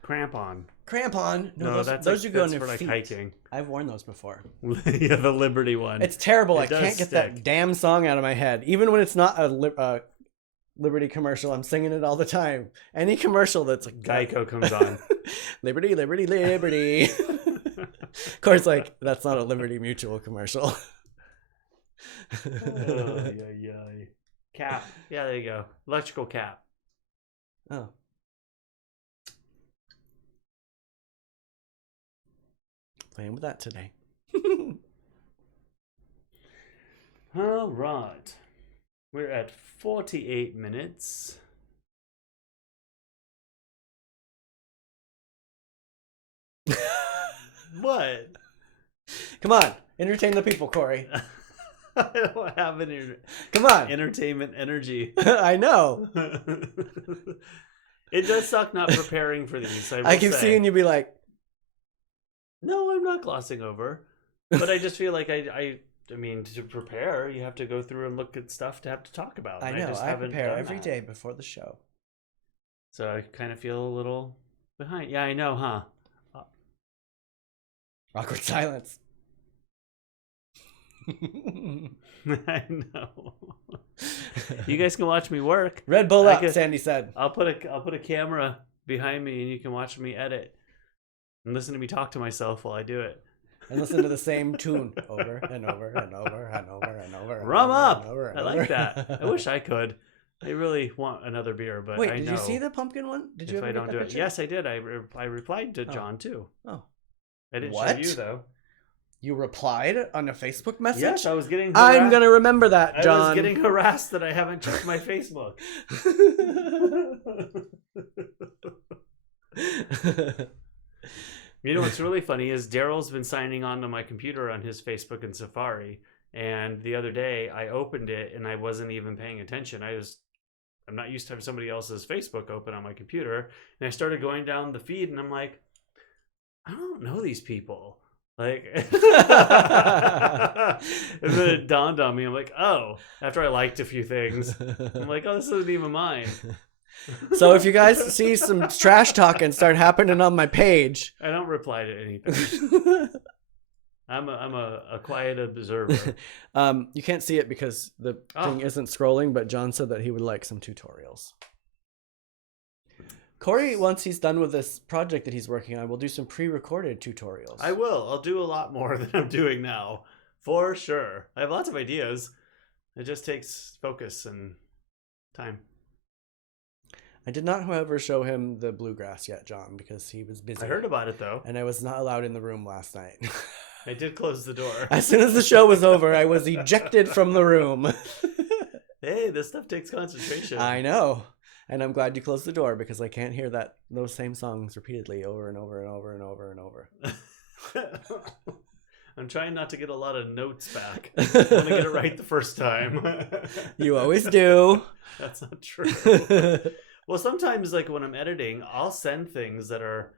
Crampon. Crampon? No, those you go on your for like feet. hiking. I've worn those before. Yeah, the Liberty one. It's terrible. I It does can't get stick. that damn song out of my head. Even when it's not a Liberty commercial, I'm singing it all the time. Any commercial that's like Geico comes on. Liberty, Liberty, Liberty. Of course, like, that's not a Liberty Mutual commercial. Cap. Yeah, there you go. Electrical cap. Oh. Playing with that today. All right. We're at 48 minutes. What? Come on. Entertain the people, Cory. I don't have any Come on. entertainment energy. I know. It does suck not preparing for these. I keep seeing you be like, no, I'm not glossing over. But I just feel like I mean, to prepare, you have to go through and look at stuff to have to talk about. I and know. just I haven't prepare done every that. day before the show. So I kind of feel a little behind. Yeah, I know, huh? Awkward silence. I know. You guys can watch me work. Red Bull up, Sandy said. I'll put a camera behind me and you can watch me edit and listen to me talk to myself while I do it. And listen to the same tune over and over and over and over and over. Rum up! And I like that. I wish I could. I really want another beer, but wait, I did know you see the pumpkin one? Did you if ever I get don't that do it. picture? Yes, I did. I replied to John too. Oh. I didn't What? show you though. You replied on a Facebook message? Yes, I was getting I'm going to remember that, John. I was getting harassed that I haven't checked my Facebook. You know what's really funny is Derrol's been signing on to my computer on his Facebook and Safari, and the other day I opened it and I wasn't even paying attention. I'm not used to having somebody else's Facebook open on my computer, and I started going down the feed and I'm like, I don't know these people. Like, and then it dawned on me. I'm like, oh, after I liked a few things, I'm like, oh, this isn't even mine. So if you guys see some trash talking start happening on my page, I don't reply to anything. I'm a quiet observer. You can't see it because the thing isn't scrolling, but John said that he would like some tutorials. Cory, once he's done with this project that he's working on, will do some pre-recorded tutorials. I will. I'll do a lot more than I'm doing now, for sure. I have lots of ideas. It just takes focus and time. I did not, however, show him the bluegrass yet, John, because he was busy. I heard about it though. And I was not allowed in the room last night. I did close the door. As soon as the show was over, I was ejected from the room. Hey, this stuff takes concentration. I know. And I'm glad you closed the door because I can't hear those same songs repeatedly over and over and over and over and over. I'm trying not to get a lot of notes back. I want to get it right the first time. You always do. That's not true. Well, sometimes like when I'm editing, I'll send things that are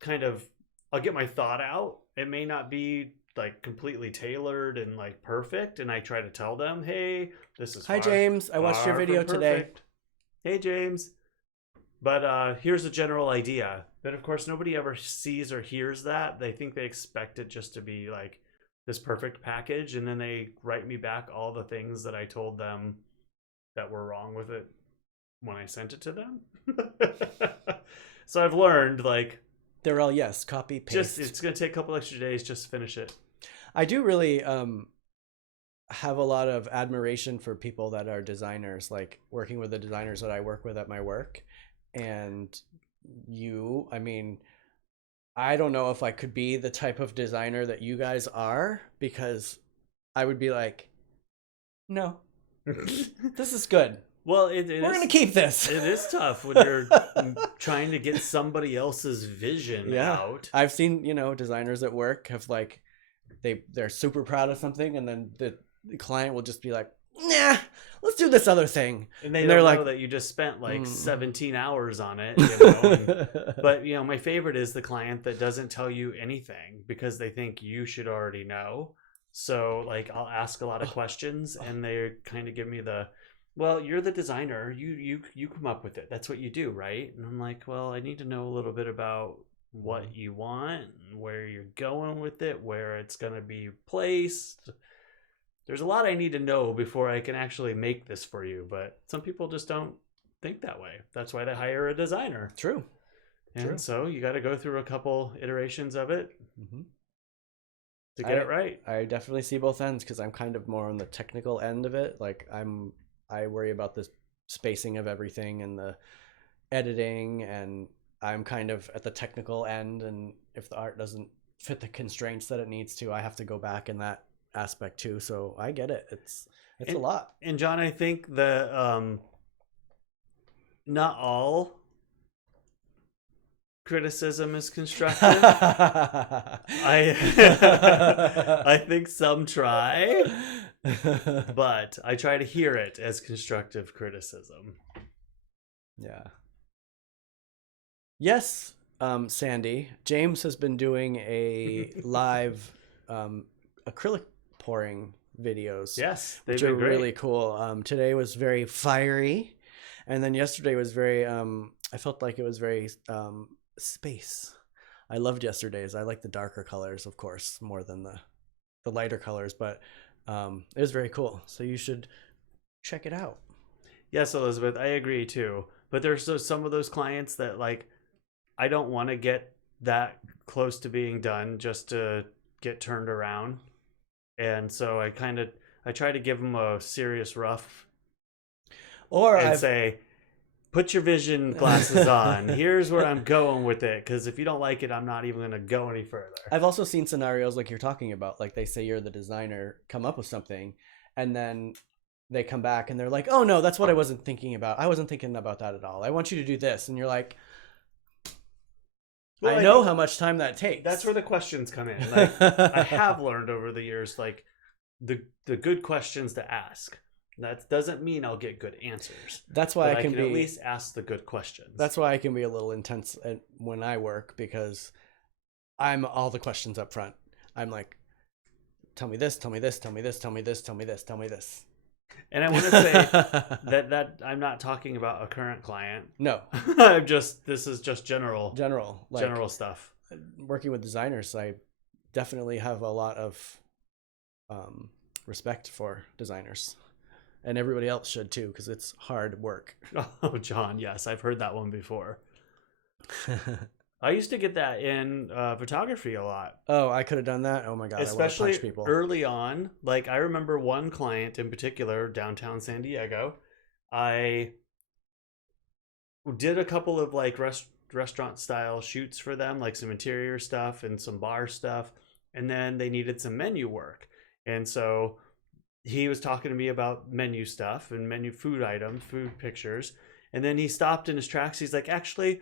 kind of, I'll get my thought out. It may not be like completely tailored and like perfect, and I try to tell them, hey, this is Hi James, I watched your video today. Hey James. But here's a general idea. But of course nobody ever sees or hears that. They think they expect it just to be like this perfect package, and then they write me back all the things that I told them that were wrong with it when I sent it to them. So I've learned like They're all yes, copy paste. it's gonna take a couple extra days just to finish it. I do really have a lot of admiration for people that are designers, like working with the designers that I work with at my work. And I mean, I don't know if I could be the type of designer that you guys are, because I would be like, no, this is good. Well, we're going to keep this. It is tough when you're trying to get somebody else's vision out. I've seen, designers at work have like, they're super proud of something, and then the client will just be like, nah, let's do this other thing. And they're know like, that you just spent like 17 hours on it. But, my favorite is the client that doesn't tell you anything because they think you should already know. So like I'll ask a lot of questions, and they kind of give me well, you're the designer. You come up with it. That's what you do, right? And I'm like, well, I need to know a little bit about what you want, where you're going with it, where it's going to be placed. There's a lot I need to know before I can actually make this for you. But some people just don't think that way. That's why they hire a designer. True. And so you got to go through a couple iterations of it to get it right. I definitely see both ends because I'm kind of more on the technical end of it. Like I worry about the spacing of everything and the editing, and I'm kind of at the technical end. And if the art doesn't fit the constraints that it needs to, I have to go back in that aspect too. So I get it. It's a lot. And John, I think that not all criticism is constructive. I think some try, but I try to hear it as constructive criticism. Yeah. Yes, Sandy. James has been doing a live acrylic pouring videos. Yes, which are really cool. Today was very fiery, and then yesterday was very. I felt like it was very space. I loved yesterday's. I like the darker colors, of course, more than the lighter colors, but it was very cool. So you should check it out. Yes, Elizabeth, I agree too. But there's some of those clients that like, I don't want to get that close to being done just to get turned around. And so I try to give them a serious rough, and say, put your vision glasses on. Here's where I'm going with it. Because if you don't like it, I'm not even going to go any further. I've also seen scenarios like you're talking about. Like they say you're the designer, come up with something, and then they come back and they're like, oh no, that's what I wasn't thinking about. I wasn't thinking about that at all. I want you to do this. And you're like, well, I know how much time that takes. That's where the questions come in. Like, I have learned over the years, like the good questions to ask. That doesn't mean I'll get good answers. That's why I can at least ask the good questions. That's why I can be a little intense when I work, because I'm all the questions up front. I'm like, tell me this, tell me this, tell me this, tell me this, tell me this, tell me this. And I want to say that I'm not talking about a current client. No. This is just general stuff. Working with designers, I definitely have a lot of respect for designers. And everybody else should too, because it's hard work. Oh, John, yes, I've heard that one before. I used to get that in photography a lot. Oh, I could have done that. Oh my God, especially I want to punch people. Early on. Like I remember one client in particular, downtown San Diego. I did a couple of like restaurant style shoots for them, like some interior stuff and some bar stuff, and then they needed some menu work. And so he was talking to me about menu stuff and menu food items, food pictures. And then he stopped in his tracks. He's like, actually,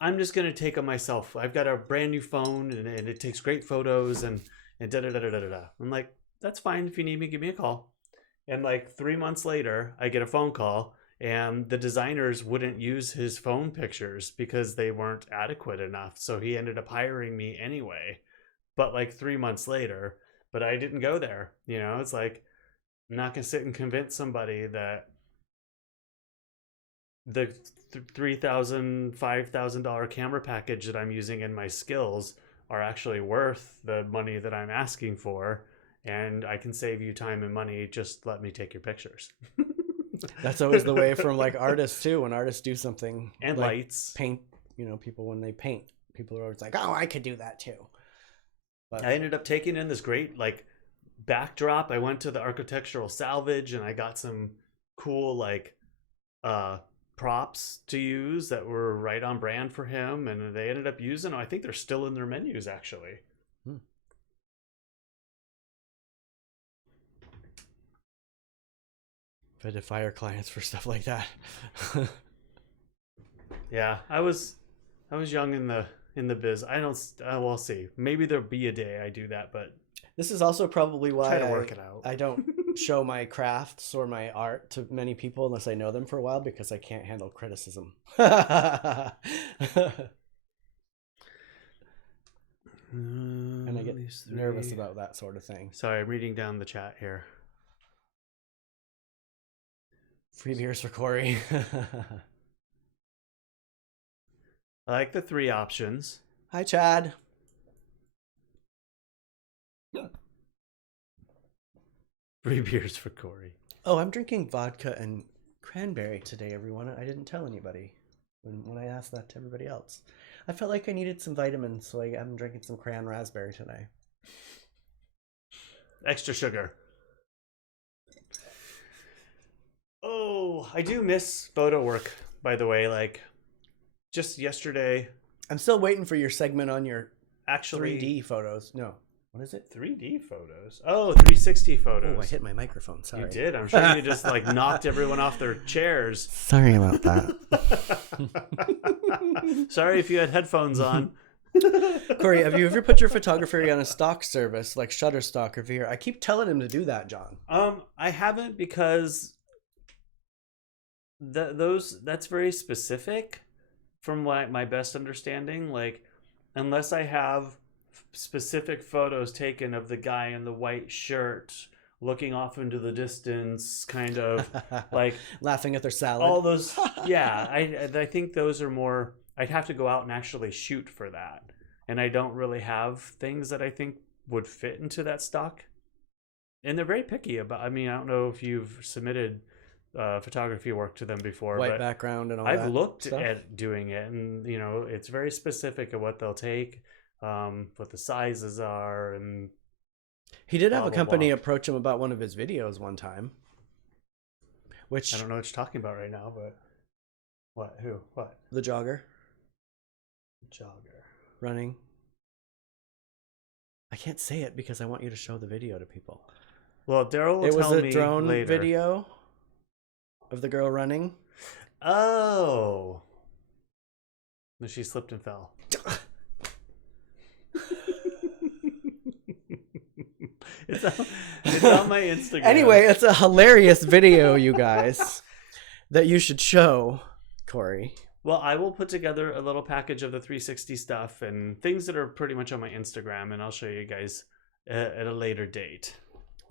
I'm just going to take them myself. I've got a brand new phone and it takes great photos and da da da da da da. I'm like, that's fine. If you need me, give me a call. And like 3 months later, I get a phone call and the designers wouldn't use his phone pictures because they weren't adequate enough. So he ended up hiring me anyway. But like 3 months later, but I didn't go there. You know, it's like, I'm not going to sit and convince somebody that the $3,000, $5,000 camera package that I'm using in my skills are actually worth the money that I'm asking for. And I can save you time and money. Just let me take your pictures. That's always the way from like artists too. When artists do something and like lights, paint, you know, people when they paint, people are always like, "Oh, I could do that too." But I ended up taking in this great like backdrop. I went to the architectural salvage and I got some cool like props to use that were right on brand for him, and they ended up using them. I think they're still in their menus actually. If I had to fire clients for stuff like that. Yeah, I was young in the biz. I don't. We'll see. Maybe there'll be a day I do that, but This is also probably why try to work it out. I don't show my crafts or my art to many people unless I know them for a while, because I can't handle criticism. And I get nervous about that sort of thing. Sorry, I'm reading down the chat here. Free beers for Cory. I like the 3 options. Hi, Chad. Free beers for Cory. Oh, I'm drinking vodka and cranberry today, everyone. I didn't tell anybody when I asked that to everybody else. I felt like I needed some vitamins, so I'm drinking some cran raspberry today. Extra sugar. Oh, I do miss photo work, by the way. Like, just yesterday. I'm still waiting for your segment on your Actually, 3D photos. No. What is it? 3D photos. Oh, 360 photos. Oh, I hit my microphone. Sorry. You did. I'm sure you just like knocked everyone off their chairs. Sorry about that. Sorry if you had headphones on. Cory, have you ever put your photography on a stock service like Shutterstock or VR? I keep telling him to do that, John. I haven't, because that's very specific from what my best understanding. Like, unless I have specific photos taken of the guy in the white shirt looking off into the distance, kind of like laughing at their salad. all those. Yeah, I think those are more. I'd have to go out and actually shoot for that, and I don't really have things that I think would fit into that stock. And they're very picky about. I mean, I don't know if you've submitted photography work to them before. White but background and all I've that looked stuff. at doing it, and you know, it's very specific of what they'll take, what the sizes are, and He did have blah, a blah, company blah. approach him about one of his videos one time. Which I don't know what you're talking about right now, but what? Who? What? the jogger Jogger. running. I can't say it because I want you to show the video to people. Well, Derrol will It was tell a me drone later. video of the girl running. Oh. No, she slipped and fell. It's on my Instagram. Anyway, it's a hilarious video, you guys, that you should show, Cory. Well, I will put together a little package of the 360 stuff and things that are pretty much on my Instagram, and I'll show you guys at a later date.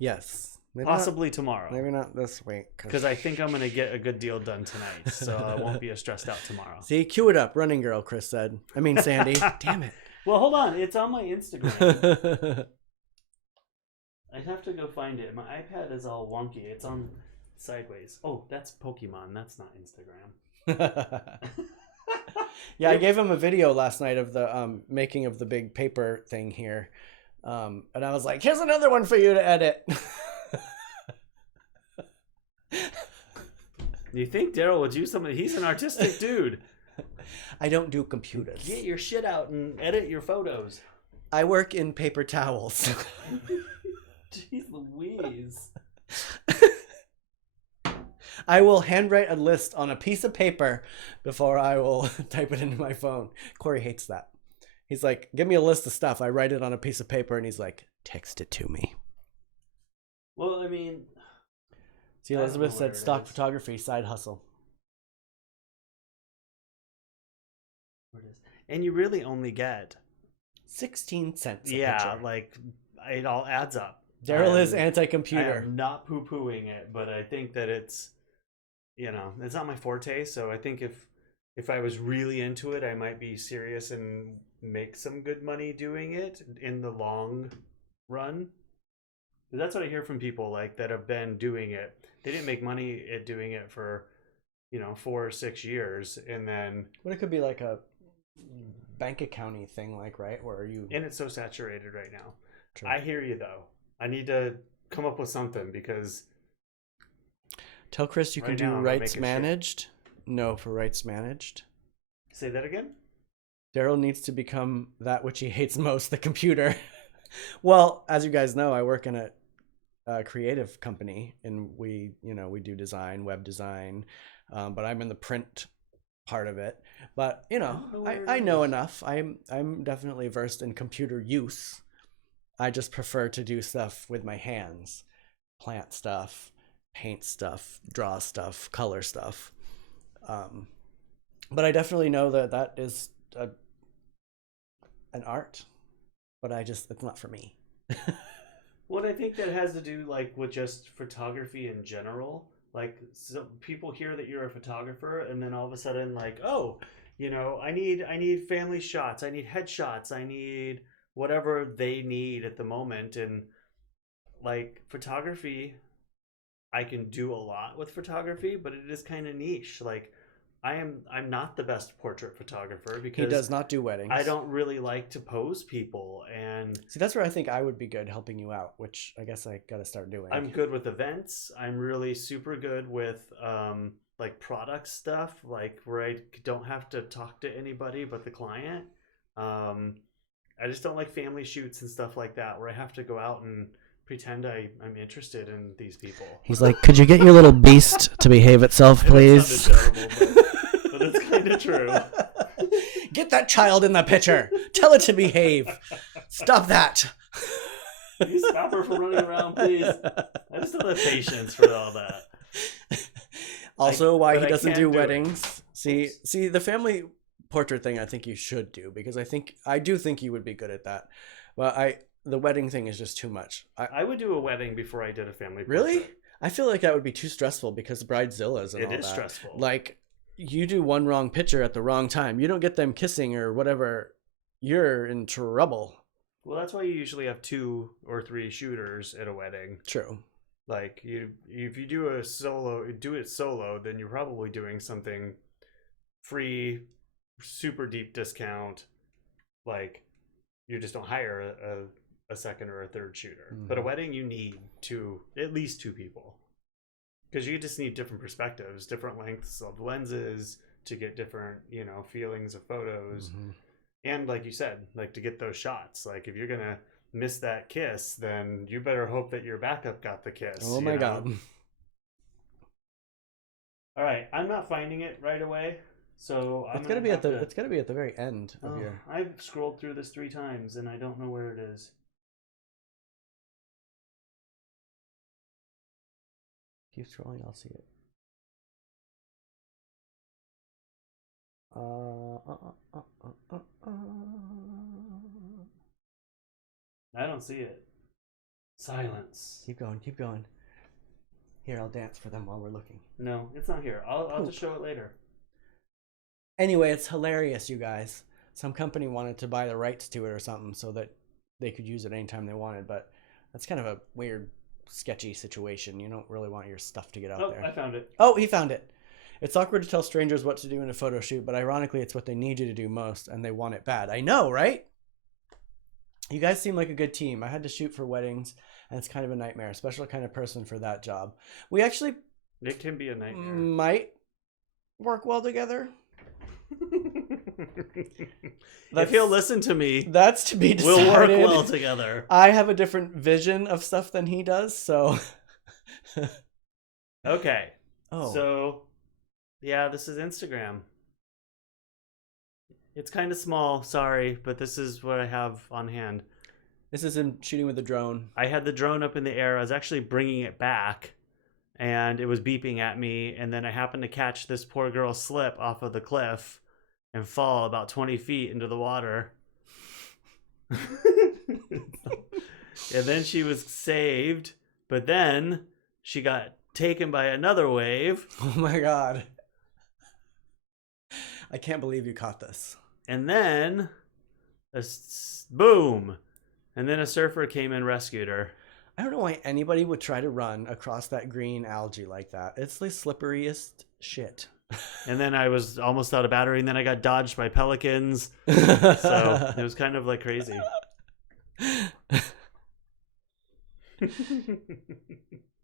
Yes. Maybe Possibly tomorrow. Maybe not this week. Because I think I'm going to get a good deal done tonight, so I won't be as stressed out tomorrow. See, cue it up. Running girl, Chris said. I mean, Sandy. Damn it. Well, hold on. It's on my Instagram. I'd have to go find it. My iPad is all wonky. It's on sideways. Oh, that's Pokemon. That's not Instagram. Yeah, I gave him a video last night of the making of the big paper thing here. And I was like, here's another one for you to edit. You think Derrol would do something? He's an artistic dude. I don't do computers. Get your shit out and edit your photos. I work in paper towels. Jeez Louise. I will handwrite a list on a piece of paper before I will type it into my phone. Cory hates that. He's like, give me a list of stuff. I write it on a piece of paper, and he's like, text it to me. Well, I mean... See, Elizabeth said stock photography, side hustle. Where it is. And you really only get 16 cents a yeah, picture. like, it all adds up. Derrol is I anti-computer. am not poo-pooing it, but I think that it's, you know, it's not my forte. So I think if I was really into it, I might be serious and make some good money doing it in the long run. That's what I hear from people like that have been doing it. They didn't make money at doing it for, 4 or 6 years, and then. But it could be like a bank accounting thing, like, right, where you. And it's so saturated right now. True. I hear you though. I need to come up with something because. Tell Chris you can right do now, I'm rights making managed. No for rights managed. Say that again? Derrol needs to become that which he hates most, the computer. Well, as you guys know, I work in a creative company, and we do design, web design, but I'm in the print part of it. But I know enough. I'm definitely versed in computer use. I just prefer to do stuff with my hands, plant stuff, paint stuff, draw stuff, color stuff. But I definitely know that is an art, but it's not for me. Well, I think that has to do like with just photography in general. Like, so people hear that you're a photographer, and then all of a sudden, like, oh, I need family shots, I need headshots, I need whatever they need at the moment, and like photography, I can do a lot with photography, but it is kind of niche. Like, I'm not the best portrait photographer because he does not do weddings. I don't really like to pose people, and see, that's where I think I would be good helping you out, which I guess I got to start doing. I'm good with events. I'm really super good with like product stuff, like where I don't have to talk to anybody but the client. I just don't like family shoots and stuff like that where I have to go out and pretend I'm interested in these people. He's like, could you get your little beast to behave itself, please? It terrible, but it's kind of true. Get that child in the picture. Tell it to behave. Stop that. Can you stop her from running around, please? I just don't have patience for all that. Also, why he I doesn't can do do weddings. See, the family portrait thing, I think you should do, because I do think you would be good at that. Well, the wedding thing is just too much. I would do a wedding before I did a family portrait. Really? I feel like that would be too stressful because bridezillas and all that. It is stressful. Like, you do one wrong picture at the wrong time. You don't get them kissing or whatever. You're in trouble. Well, that's why you usually have 2 or 3 shooters at a wedding. True. Like, if you do it solo, then you're probably doing something free, super deep discount. Like, you just don't hire a second or a third shooter. Mm-hmm. But a wedding, you need at least 2 people. Because you just need different perspectives, different lengths of lenses to get different, feelings of photos. Mm-hmm. And like you said, like to get those shots. Like if you're going to miss that kiss, then you better hope that your backup got the kiss. Oh my God. All right. I'm not finding it right away. So it's going to be at the very end of your. I've scrolled through this 3 times and I don't know where it is. Keep scrolling, I'll see it. I don't see it. Silence. Keep going. Here, I'll dance for them while we're looking. No, it's not here. I'll just show it later. Anyway, it's hilarious, you guys. Some company wanted to buy the rights to it or something so that they could use it anytime they wanted, but that's kind of a weird, sketchy situation. You don't really want your stuff to get out there. I found it. Oh, he found it. It's awkward to tell strangers what to do in a photo shoot, but ironically, it's what they need you to do most, and they want it bad. I know, right? You guys seem like a good team. I had to shoot for weddings, and it's kind of a nightmare. A special kind of person for that job. We actually It can be a nightmare. might work well together. If he'll listen to me, That's to be decided. we'll work well together. I have a different vision of stuff than he does, so. Okay. Oh. So, yeah, this is Instagram. It's kind of small, sorry, but this is what I have on hand. This is him shooting with the drone. I had the drone up in the air. I was actually bringing it back, and it was beeping at me. And then I happened to catch this poor girl slip off of the cliff and fall about 20 feet into the water. And then she was saved, but then she got taken by another wave. Oh my God. I can't believe you caught this. And then, boom. And then a surfer came and rescued her. I don't know why anybody would try to run across that green algae like that. It's the slipperiest shit. And then I was almost out of battery, and then I got dodged by pelicans. So it was kind of like crazy.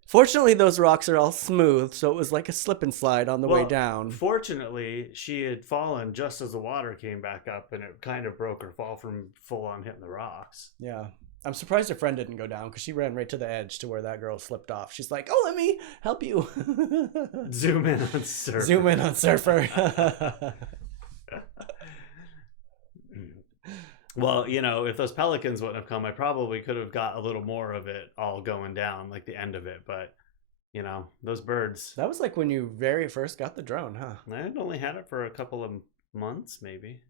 Fortunately, those rocks are all smooth, so it was like a slip and slide on the way down. Fortunately, she had fallen just as the water came back up, and it kind of broke her fall from full on hitting the rocks. Yeah. I'm surprised her friend didn't go down because she ran right to the edge to where that girl slipped off. She's like, "Oh, let me help you." Zoom in on surfer. Zoom in on surfer. Well, you know, if those pelicans wouldn't have come, I probably could have got a little more of it all going down, like the end of it. But, you know, those birds. That was like when you very first got the drone, huh? I had only had it for a couple of months, maybe.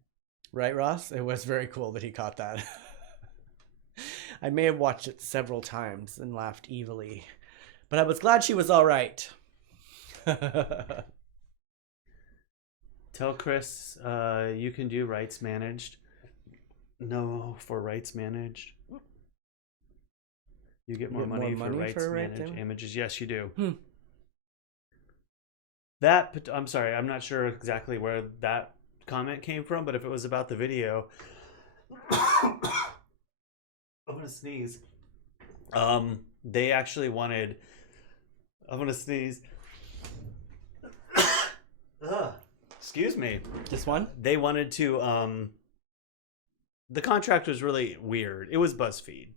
Right, Ross? It was very cool that he caught that. I may have watched it several times and laughed evilly, but I was glad she was all right. Tell Chris you can do rights managed. No, for rights managed. You get more money for rights managed images. Yes, you do. That, I'm sorry, I'm not sure exactly where that comment came from, but if it was about the video, I'm gonna sneeze. They actually wanted. I'm gonna sneeze. Excuse me. This one? They wanted to. The contract was really weird. It was BuzzFeed,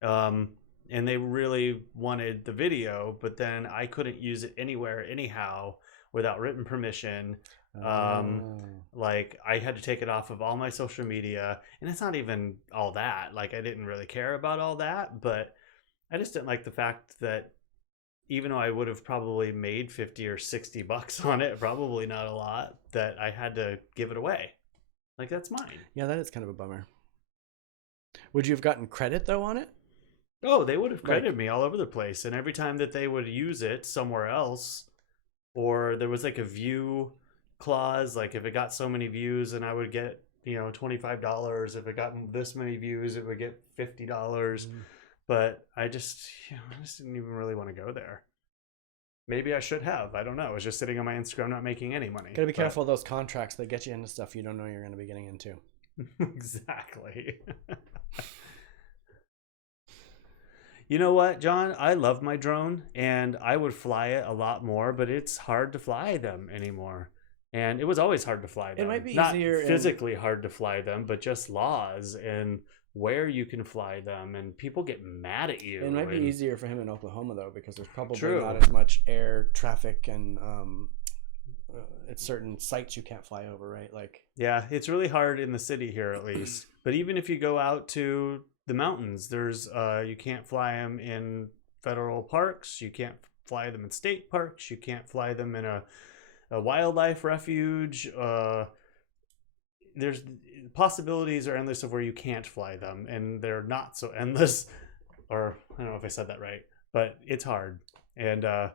and they really wanted the video, but then I couldn't use it anywhere, anyhow, without written permission. Like I had to take it off of all my social media, and it's not even all that. Like I didn't really care about all that, but I just didn't like the fact that even though I would have probably made $50 or $60 on it, probably not a lot, that I had to give it away. Like that's mine. Yeah, that is kind of a bummer. Would you have gotten credit though on it? Oh, they would have credited me all over the place, and every time that they would use it somewhere else, or there was like a view clause, like if it got so many views, and I would get $25. If it got this many views, it would get $50. But I just didn't even really want to go there. Maybe I should have. I don't know. I was just sitting on my Instagram, not making any money. Gotta be careful of those contracts that get you into stuff you don't know you're going to be getting into. Exactly. You know what, John? I love my drone, and I would fly it a lot more, but it's hard to fly them anymore. And it was always hard to fly them. It might be not easier physically hard to fly them, but just laws and where you can fly them, and people get mad at you. It might be easier for him in Oklahoma though, because there's probably True. not as much air traffic, and it's certain sites you can't fly over, right? Like, yeah, it's really hard in the city here at least. But even if you go out to the mountains, there's you can't fly them in federal parks, you can't fly them in state parks, you can't fly them in a wildlife refuge. There's possibilities are endless of where you can't fly them, and they're not so endless, or I don't know if I said that right, but it's hard. And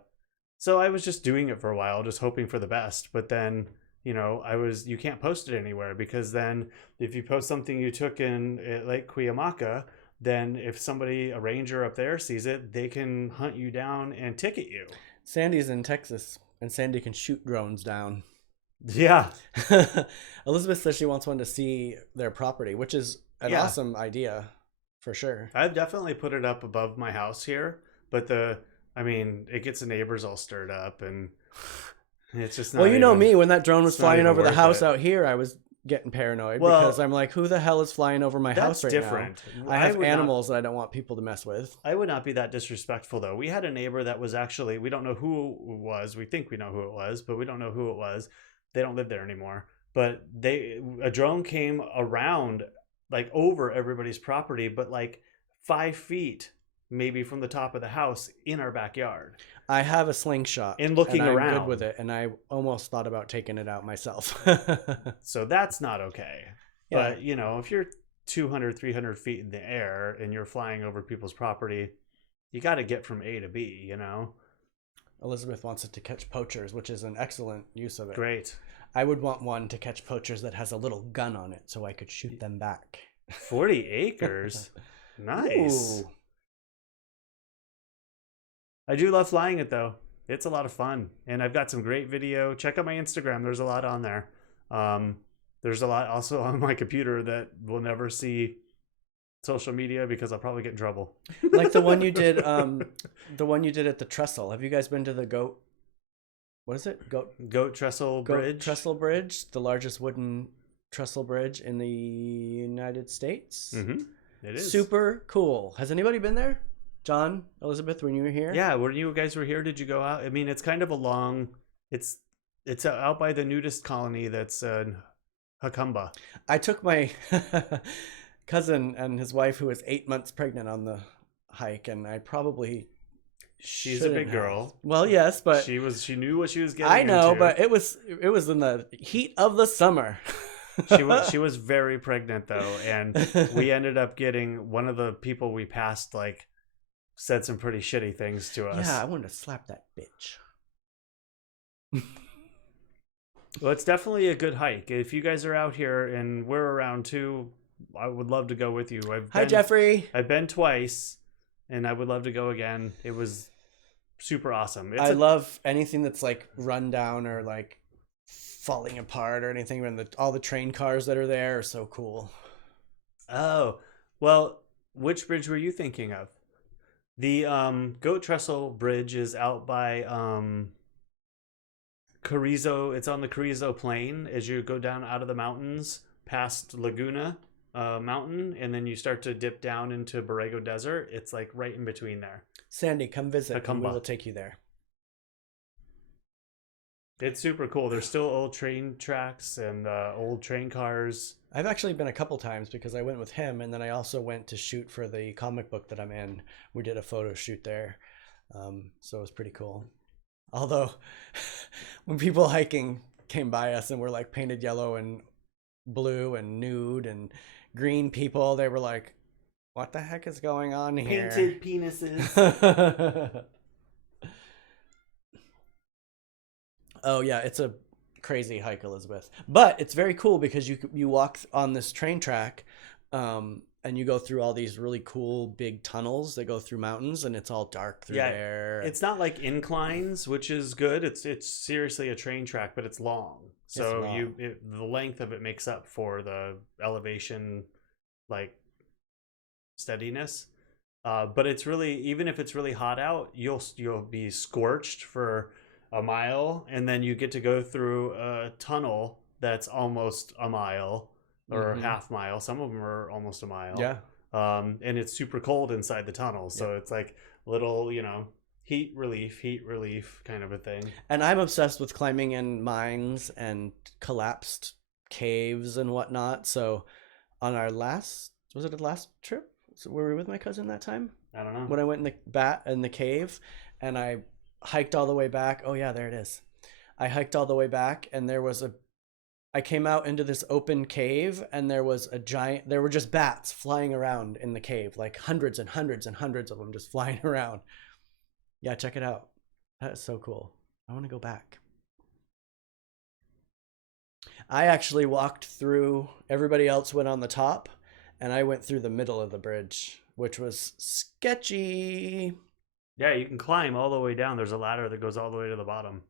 so I was just doing it for a while, just hoping for the best. But then you can't post it anywhere, because then if you post something you took in Lake Cuyamaca, then if a ranger up there sees it, they can hunt you down and ticket you. Sandy's in Texas, and Sandy can shoot drones down. Yeah. Elizabeth says she wants one to see their property, which is an awesome idea for sure. I've definitely put it up above my house here, but I mean, it gets the neighbors all stirred up, and it's just not. Well, you know even, me, when that drone was it's not flying even over the worth house it. out here, I was getting paranoid Well, because I'm like, who the hell is flying over my house that's right different. now? I have would not. animals that I don't want people to mess with. I would not be that disrespectful though. We had a neighbor that was actually, we don't know who it was. We think we know who it was, but we don't know who it was. They don't live there anymore. But a drone came around like over everybody's property, but like 5 feet maybe from the top of the house in our backyard. I have a slingshot And looking and I'm around. good with it, and I almost thought about taking it out myself. So that's not okay. Yeah. But, if you're 200, 300 feet in the air and you're flying over people's property, you got to get from A to B. Elizabeth wants it to catch poachers, which is an excellent use of it. Great. I would want one to catch poachers that has a little gun on it so I could shoot them back. 40 acres. Nice. Ooh. I do love flying it though. It's a lot of fun, and I've got some great video. Check out my Instagram. There's a lot on there. There's a lot also on my computer that will never see social media because I'll probably get in trouble. Like the one you did, the one you did at the trestle. Have you guys been to the goat? What is it? Goat Trestle Bridge. Trestle Bridge, the largest wooden trestle bridge in the United States. Mm-hmm. It is Super cool. Has anybody been there? John, Elizabeth, when you were here? Yeah, when you guys were here, did you go out? I mean, it's kind of a long. It's out by the nudist colony that's Hakamba. I took my cousin and his wife, who was 8 months pregnant, on the hike, and I probably She's a big girl. Well, yes, but she knew what she was getting. I know, into. but it was in the heat of the summer. she was very pregnant though, and we ended up getting one of the people we passed said some pretty shitty things to us. Yeah, I wanted to slap that bitch. Well, it's definitely a good hike. If you guys are out here and we're around too, I would love to go with you. Hi, Jeffrey. I've been twice, and I would love to go again. It was super awesome. I love anything that's like run down or like falling apart or anything. And all the train cars that are there are so cool. Oh, well, which bridge were you thinking of? The Goat Trestle Bridge is out by Carrizo. It's on the Carrizo Plain as you go down out of the mountains past Laguna Mountain, and then you start to dip down into Borrego Desert. It's like right in between there. Sandy, come visit. And we Hakamba. will take you there. It's super cool. There's still old train tracks and old train cars. I've actually been a couple times because I went with him, and then I also went to shoot for the comic book that I'm in. We did a photo shoot there, so it was pretty cool. Although, when people hiking came by us and were like painted yellow and blue and nude and green people, they were like, "What the heck is going on here?" Painted penises. Oh yeah, it's a crazy hike, Elizabeth, but it's very cool because you walk on this train track, and you go through all these really cool big tunnels that go through mountains, and it's all dark through there. It's not like inclines, which is good. It's seriously a train track, but it's long. So the length of it makes up for the elevation, like steadiness. But it's really, even if it's really hot out, you'll be scorched for a mile, and then you get to go through a tunnel that's almost a mile or half mile. Some of them are almost a mile. Yeah. And it's super cold inside the tunnel, so it's like little, heat relief kind of a thing. And I'm obsessed with climbing in mines and collapsed caves and whatnot. So on our last trip? So were we with my cousin that time? I don't know. When I went in the cave, and I hiked all the way back. Oh yeah, there it is. I hiked all the way back, and I came out into this open cave, and there were just bats flying around in the cave, like hundreds and hundreds and hundreds of them just flying around. Yeah, check it out. That is so cool. I want to go back. I actually walked through, everybody else went on the top, and I went through the middle of the bridge, which was sketchy. Yeah, you can climb all the way down. There's a ladder that goes all the way to the bottom.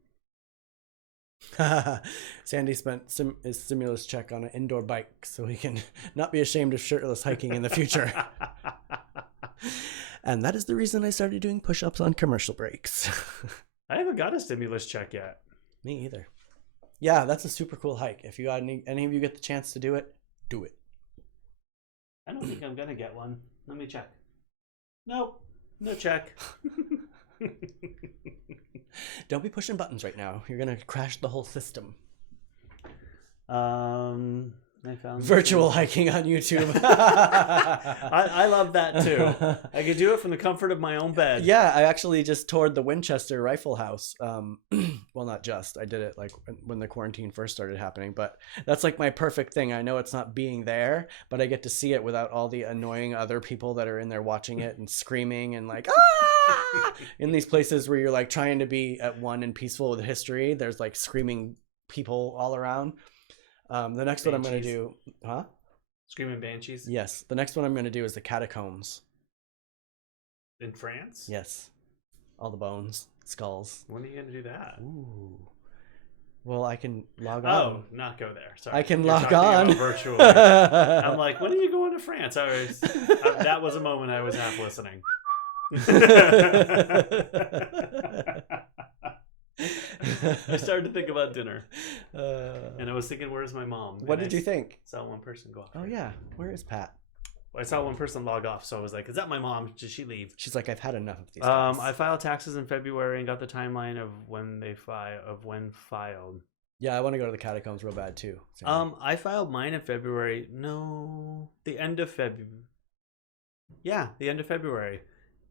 Sandy spent his stimulus check on an indoor bike so he can not be ashamed of shirtless hiking in the future. And that is the reason I started doing push-ups on commercial breaks. I haven't got a stimulus check yet. Me either. Yeah, that's a super cool hike. If you got any of you get the chance to do it, do it. I don't think I'm gonna get one. Let me check. Nope, no check. Don't be pushing buttons right now. You're gonna crash the whole system. I found Virtual hiking on YouTube. I love that too. I could do it from the comfort of my own bed. Yeah, I actually just toured the Winchester Rifle House. Well, not just. I did it like when the quarantine first started happening, but that's like my perfect thing. I know it's not being there, but I get to see it without all the annoying other people that are in there watching it and screaming and like, ah! In these places where you're like trying to be at one and peaceful with history, there's like screaming people all around. The next one I'm going to do, huh? Screaming Banshees? Yes. The next one I'm going to do is the catacombs. In France? Yes. All the bones, skulls. When are you going to do that? Ooh. Well, I can log on. Oh, not go there. Sorry. I can You're log talking on. about virtually. I'm like, when are you going to France? That was a moment I was half listening. I started to think about dinner, and I was thinking, "Where's my mom?" What did you think? Saw one person go off. Oh yeah, where is Pat? I saw one person log off, so I was like, "Is that my mom? Did she leave?" She's like, "I've had enough of these." Guys. I filed taxes in February and got the timeline of when filed. Yeah, I want to go to the catacombs real bad too. I filed mine in February. No, the end of February. Yeah, the end of February.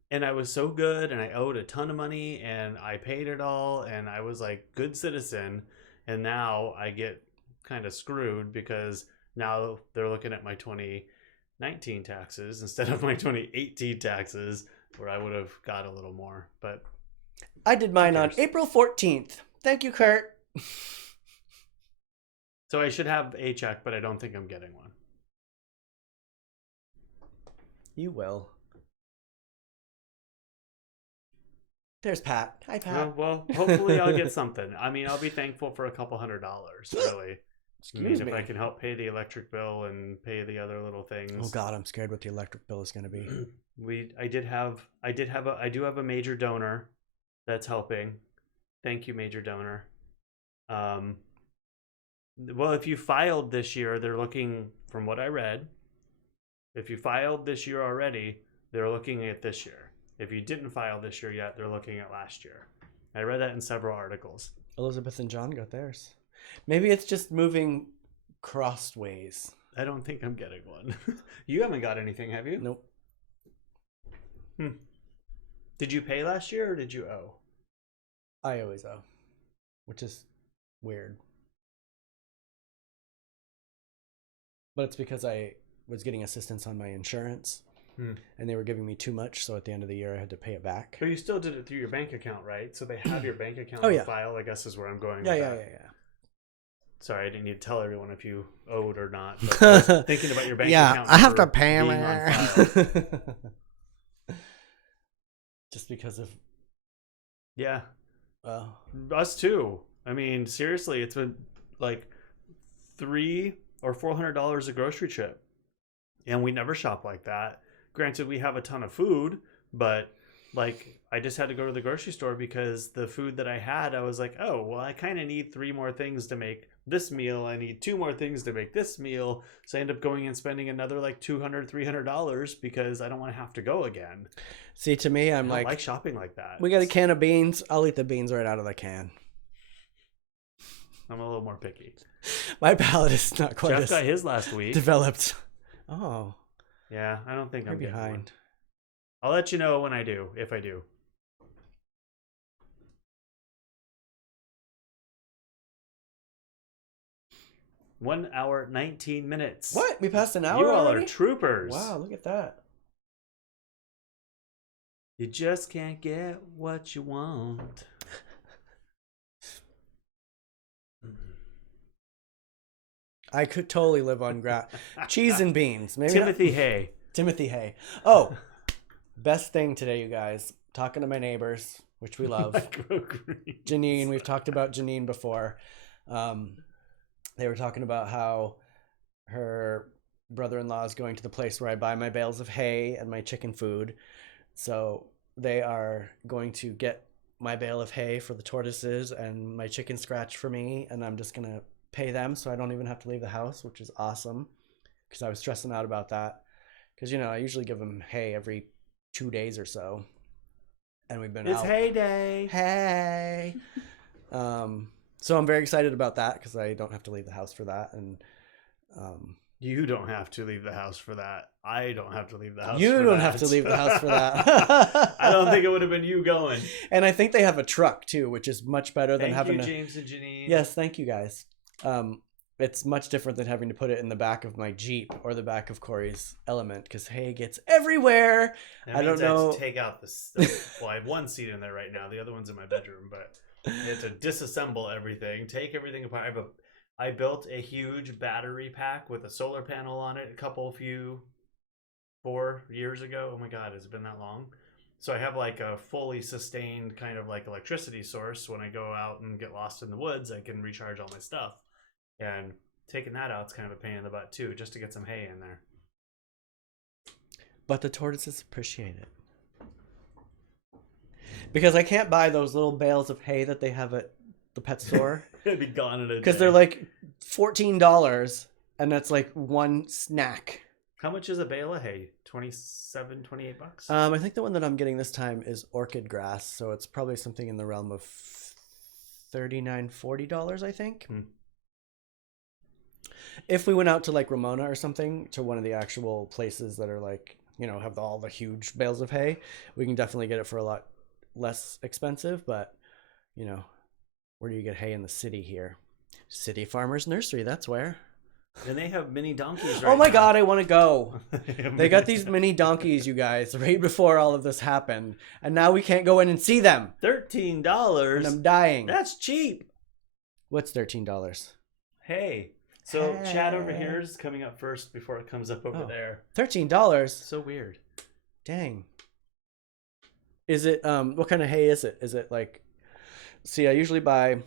And I was so good, and I owed a ton of money, and I paid it all, and I was like good citizen. And now I get kind of screwed because now they're looking at my 2019 taxes instead of my 2018 taxes, where I would have got a little more. But I did mine on April 14th. Thank you, Kurt. So I should have a check, but I don't think I'm getting one. You will. There's Pat. Hi, Pat. Well, hopefully I'll get something. I mean, I'll be thankful for a couple $100, really. Excuse me. If I can help pay the electric bill and pay the other little things. Oh God, I'm scared what the electric bill is going to be. I do have a major donor that's helping. Thank you, major donor. Well, if you filed this year, they're looking, from what I read, if you filed this year already, they're looking at this year. If you didn't file this year yet, they're looking at last year. I read that in several articles. Elizabeth and John got theirs. Maybe it's just moving crossways. I don't think I'm getting one. You haven't got anything, have you? Nope. Did you pay last year or did you owe? I always owe, which is weird. But it's because I was getting assistance on my insurance. And they were giving me too much, so at the end of the year I had to pay it back. But you still did it through your bank account, right? So they have your bank account on file, I guess is where I'm going. Yeah. Sorry, I didn't need to tell everyone if you owed or not. But I was thinking about your bank account. Yeah, I have to pay them. Just because of... Yeah. Us too. I mean, seriously, it's been like $300 or $400 a grocery trip. And we never shop like that. Granted, we have a ton of food, but like I just had to go to the grocery store because the food that I had, I was like, oh, well, I kind of need 3 more things to make this meal. I need 2 more things to make this meal. So I end up going and spending another like $200, $300 because I don't want to have to go again. See, to me, I'm I like shopping like that. We got a can of beans. I'll eat the beans right out of the can. I'm a little more picky. My palate is not quite Jeff got his last week. Developed. Oh. Yeah, I don't think I'm behind. One. I'll let you know when I do, if I do. One hour, 19 minutes. What? We passed an hour You all already? are troopers. Wow, look at that. You just can't get what you want. I could totally live on cheese and beans. Maybe Timothy Hay. Timothy Hay. Oh, best thing today, you guys. Talking to my neighbors, which we love. Janine, we've talked about Janine before. They were talking about how her brother-in-law is going to the place where I buy my bales of hay and my chicken food. So they are going to get my bale of hay for the tortoises and my chicken scratch for me, and I'm just going to pay them so I don't even have to leave the house, which is awesome because I was stressing out about that. Because, I usually give them hay every 2 days or so. And we've been It's out. hay day. Hey. So I'm very excited about that because I don't have to leave the house for that. And You don't have to leave the house for that. I don't have to leave the house you for don't that. have to leave the house for that. I don't think it would have been you going. And I think they have a truck too, which is much better than having James and Janine. Yes, thank you guys. It's much different than having to put it in the back of my Jeep or the back of Cory's Element because hay gets everywhere. That I don't means I have know. to take out well, I have one seat in there right now. The other one's in my bedroom, but I have to disassemble everything, take everything apart. I built a huge battery pack with a solar panel on it 4 years ago. Oh my God, has it been that long? So I have like a fully sustained kind of like electricity source. When I go out and get lost in the woods, I can recharge all my stuff. And taking that out is kind of a pain in the butt too, just to get some hay in there. But the tortoises appreciate it. Because I can't buy those little bales of hay that they have at the pet store. It'd be gone in a day. Because they're like $14 and that's like one snack. How much is a bale of hay? 27, 28 bucks? I think the one that I'm getting this time is orchid grass. So it's probably something in the realm of $39, $40, I think. If we went out to like Ramona or something, to one of the actual places that are like, have all the huge bales of hay, we can definitely get it for a lot less expensive. But, where do you get hay in the city here? City Farmers Nursery, that's where. And they have mini donkeys Oh my God, I want to go. They got these mini donkeys, you guys, right before all of this happened. And now we can't go in and see them. $13. And I'm dying. That's cheap. What's $13? Hey. So Chad over here is coming up first before it comes up over there. $13? So weird. Dang. Is it, what kind of hay is it? Is it like, see, I usually buy...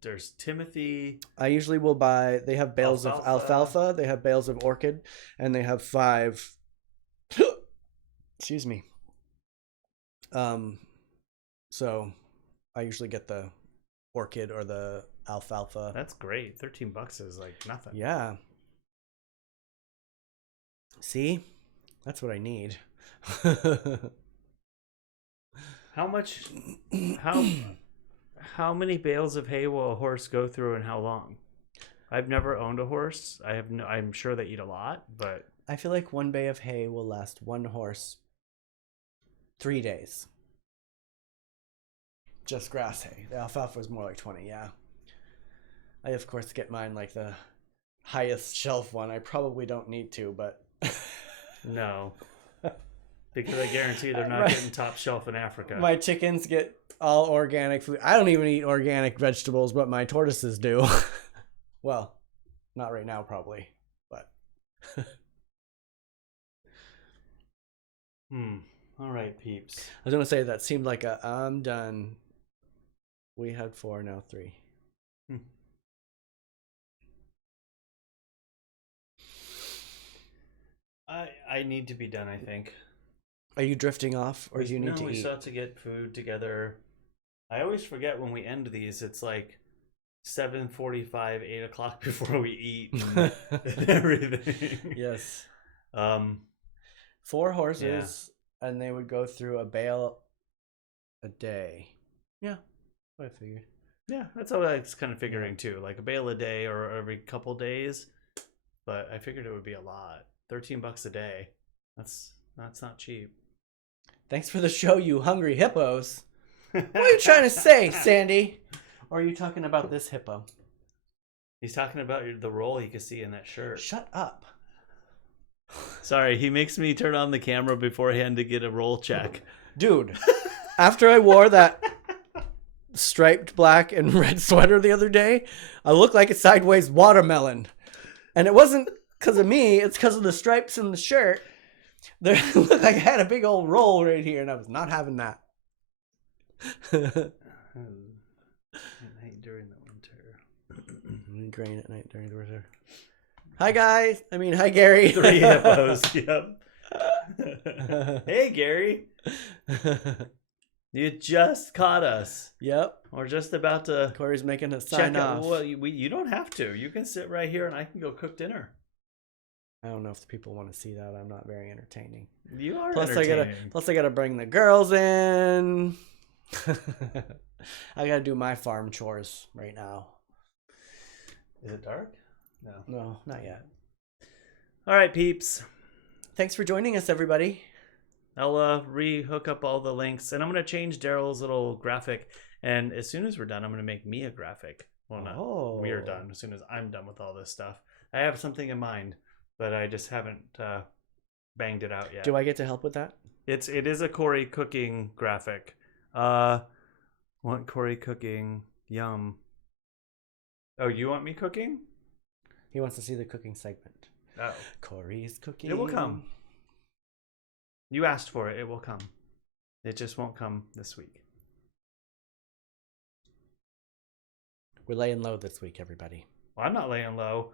There's Timothy. I usually will buy, they have bales of alfalfa, they have bales of orchid, and they have 5, excuse me. So I usually get the orchid or the alfalfa. That's great. $13 is like nothing. Yeah. See? That's what I need. How many bales of hay will a horse go through and how long? I've never owned a horse. I'm sure they eat a lot, but I feel like one bay of hay will last one horse 3 days. Just grass hay. The alfalfa is more like 20, yeah. I, of course, get mine like the highest shelf one. I probably don't need to, but... No. Because I guarantee they're not getting top shelf in Africa. My chickens get all organic food. I don't even eat organic vegetables, but my tortoises do. Well, not right now, probably, but... All right, peeps. I was going to say, that seemed like I'm done. We had 4, now 3. I need to be done, I think. Are you drifting off, or do you need to eat? No, we still have to get food together. I always forget when we end these. It's like 7:45, 8 o'clock before we eat and everything. Yes. 4 horses, and they would go through a bale a day. Yeah, I figured. Yeah, that's what I was kind of figuring too. Like a bale a day or every couple days. But I figured it would be a lot. $13 a day. That's not cheap. Thanks for the show, you hungry hippos. What are you trying to say, Sandy? Or are you talking about this hippo? He's talking about the roll you can see in that shirt. Shut up. Sorry, he makes me turn on the camera beforehand to get a roll check. Dude, after I wore that striped black and red sweater the other day, I looked like a sideways watermelon. And it wasn't because of me, it's because of the stripes in the shirt. There looked like I had a big old roll right here, and I was not having that. At night during the winter. Grain at night during the winter. Hi, guys. Hi, Gary. 3 hippos. Yep. Hey, Gary. You just caught us. Yep. We're just about to Cory's making a check sign out. off. Well, you don't have to. You can sit right here and I can go cook dinner. I don't know if the people want to see that. I'm not very entertaining. You are Plus, entertaining. I gotta bring the girls in. I gotta do my farm chores right now. Is it dark? No. No, not yet. All right, peeps. Thanks for joining us, everybody. I'll re-hook up all the links, and I'm going to change Derrol's little graphic. And as soon as we're done, I'm going to make me a graphic. Well, not we're done. As soon as I'm done with all this stuff. I have something in mind, but I just haven't banged it out yet. Do I get to help with that? It is a Cory cooking graphic. Want Cory cooking? Yum. Oh, you want me cooking? He wants to see the cooking segment. Oh. Cory's cooking. It will come. You asked for it. It will come. It just won't come this week. We're laying low this week, everybody. Well, I'm not laying low.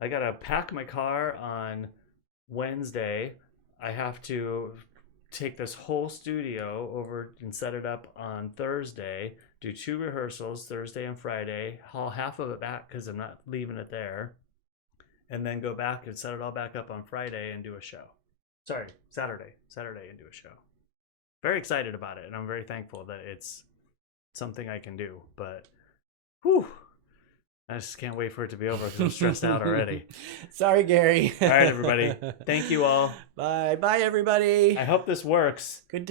I got to pack my car on Wednesday. I have to take this whole studio over and set it up on Thursday, do 2 rehearsals, Thursday and Friday, haul half of it back because I'm not leaving it there, and then go back and set it all back up on Friday and do a show. Sorry, Saturday and do a show. Very excited about it, and I'm very thankful that it's something I can do, but whew, I just can't wait for it to be over because I'm stressed out already. Sorry, Gary. All right, everybody. Thank you all. Bye. Bye, everybody. I hope this works. Good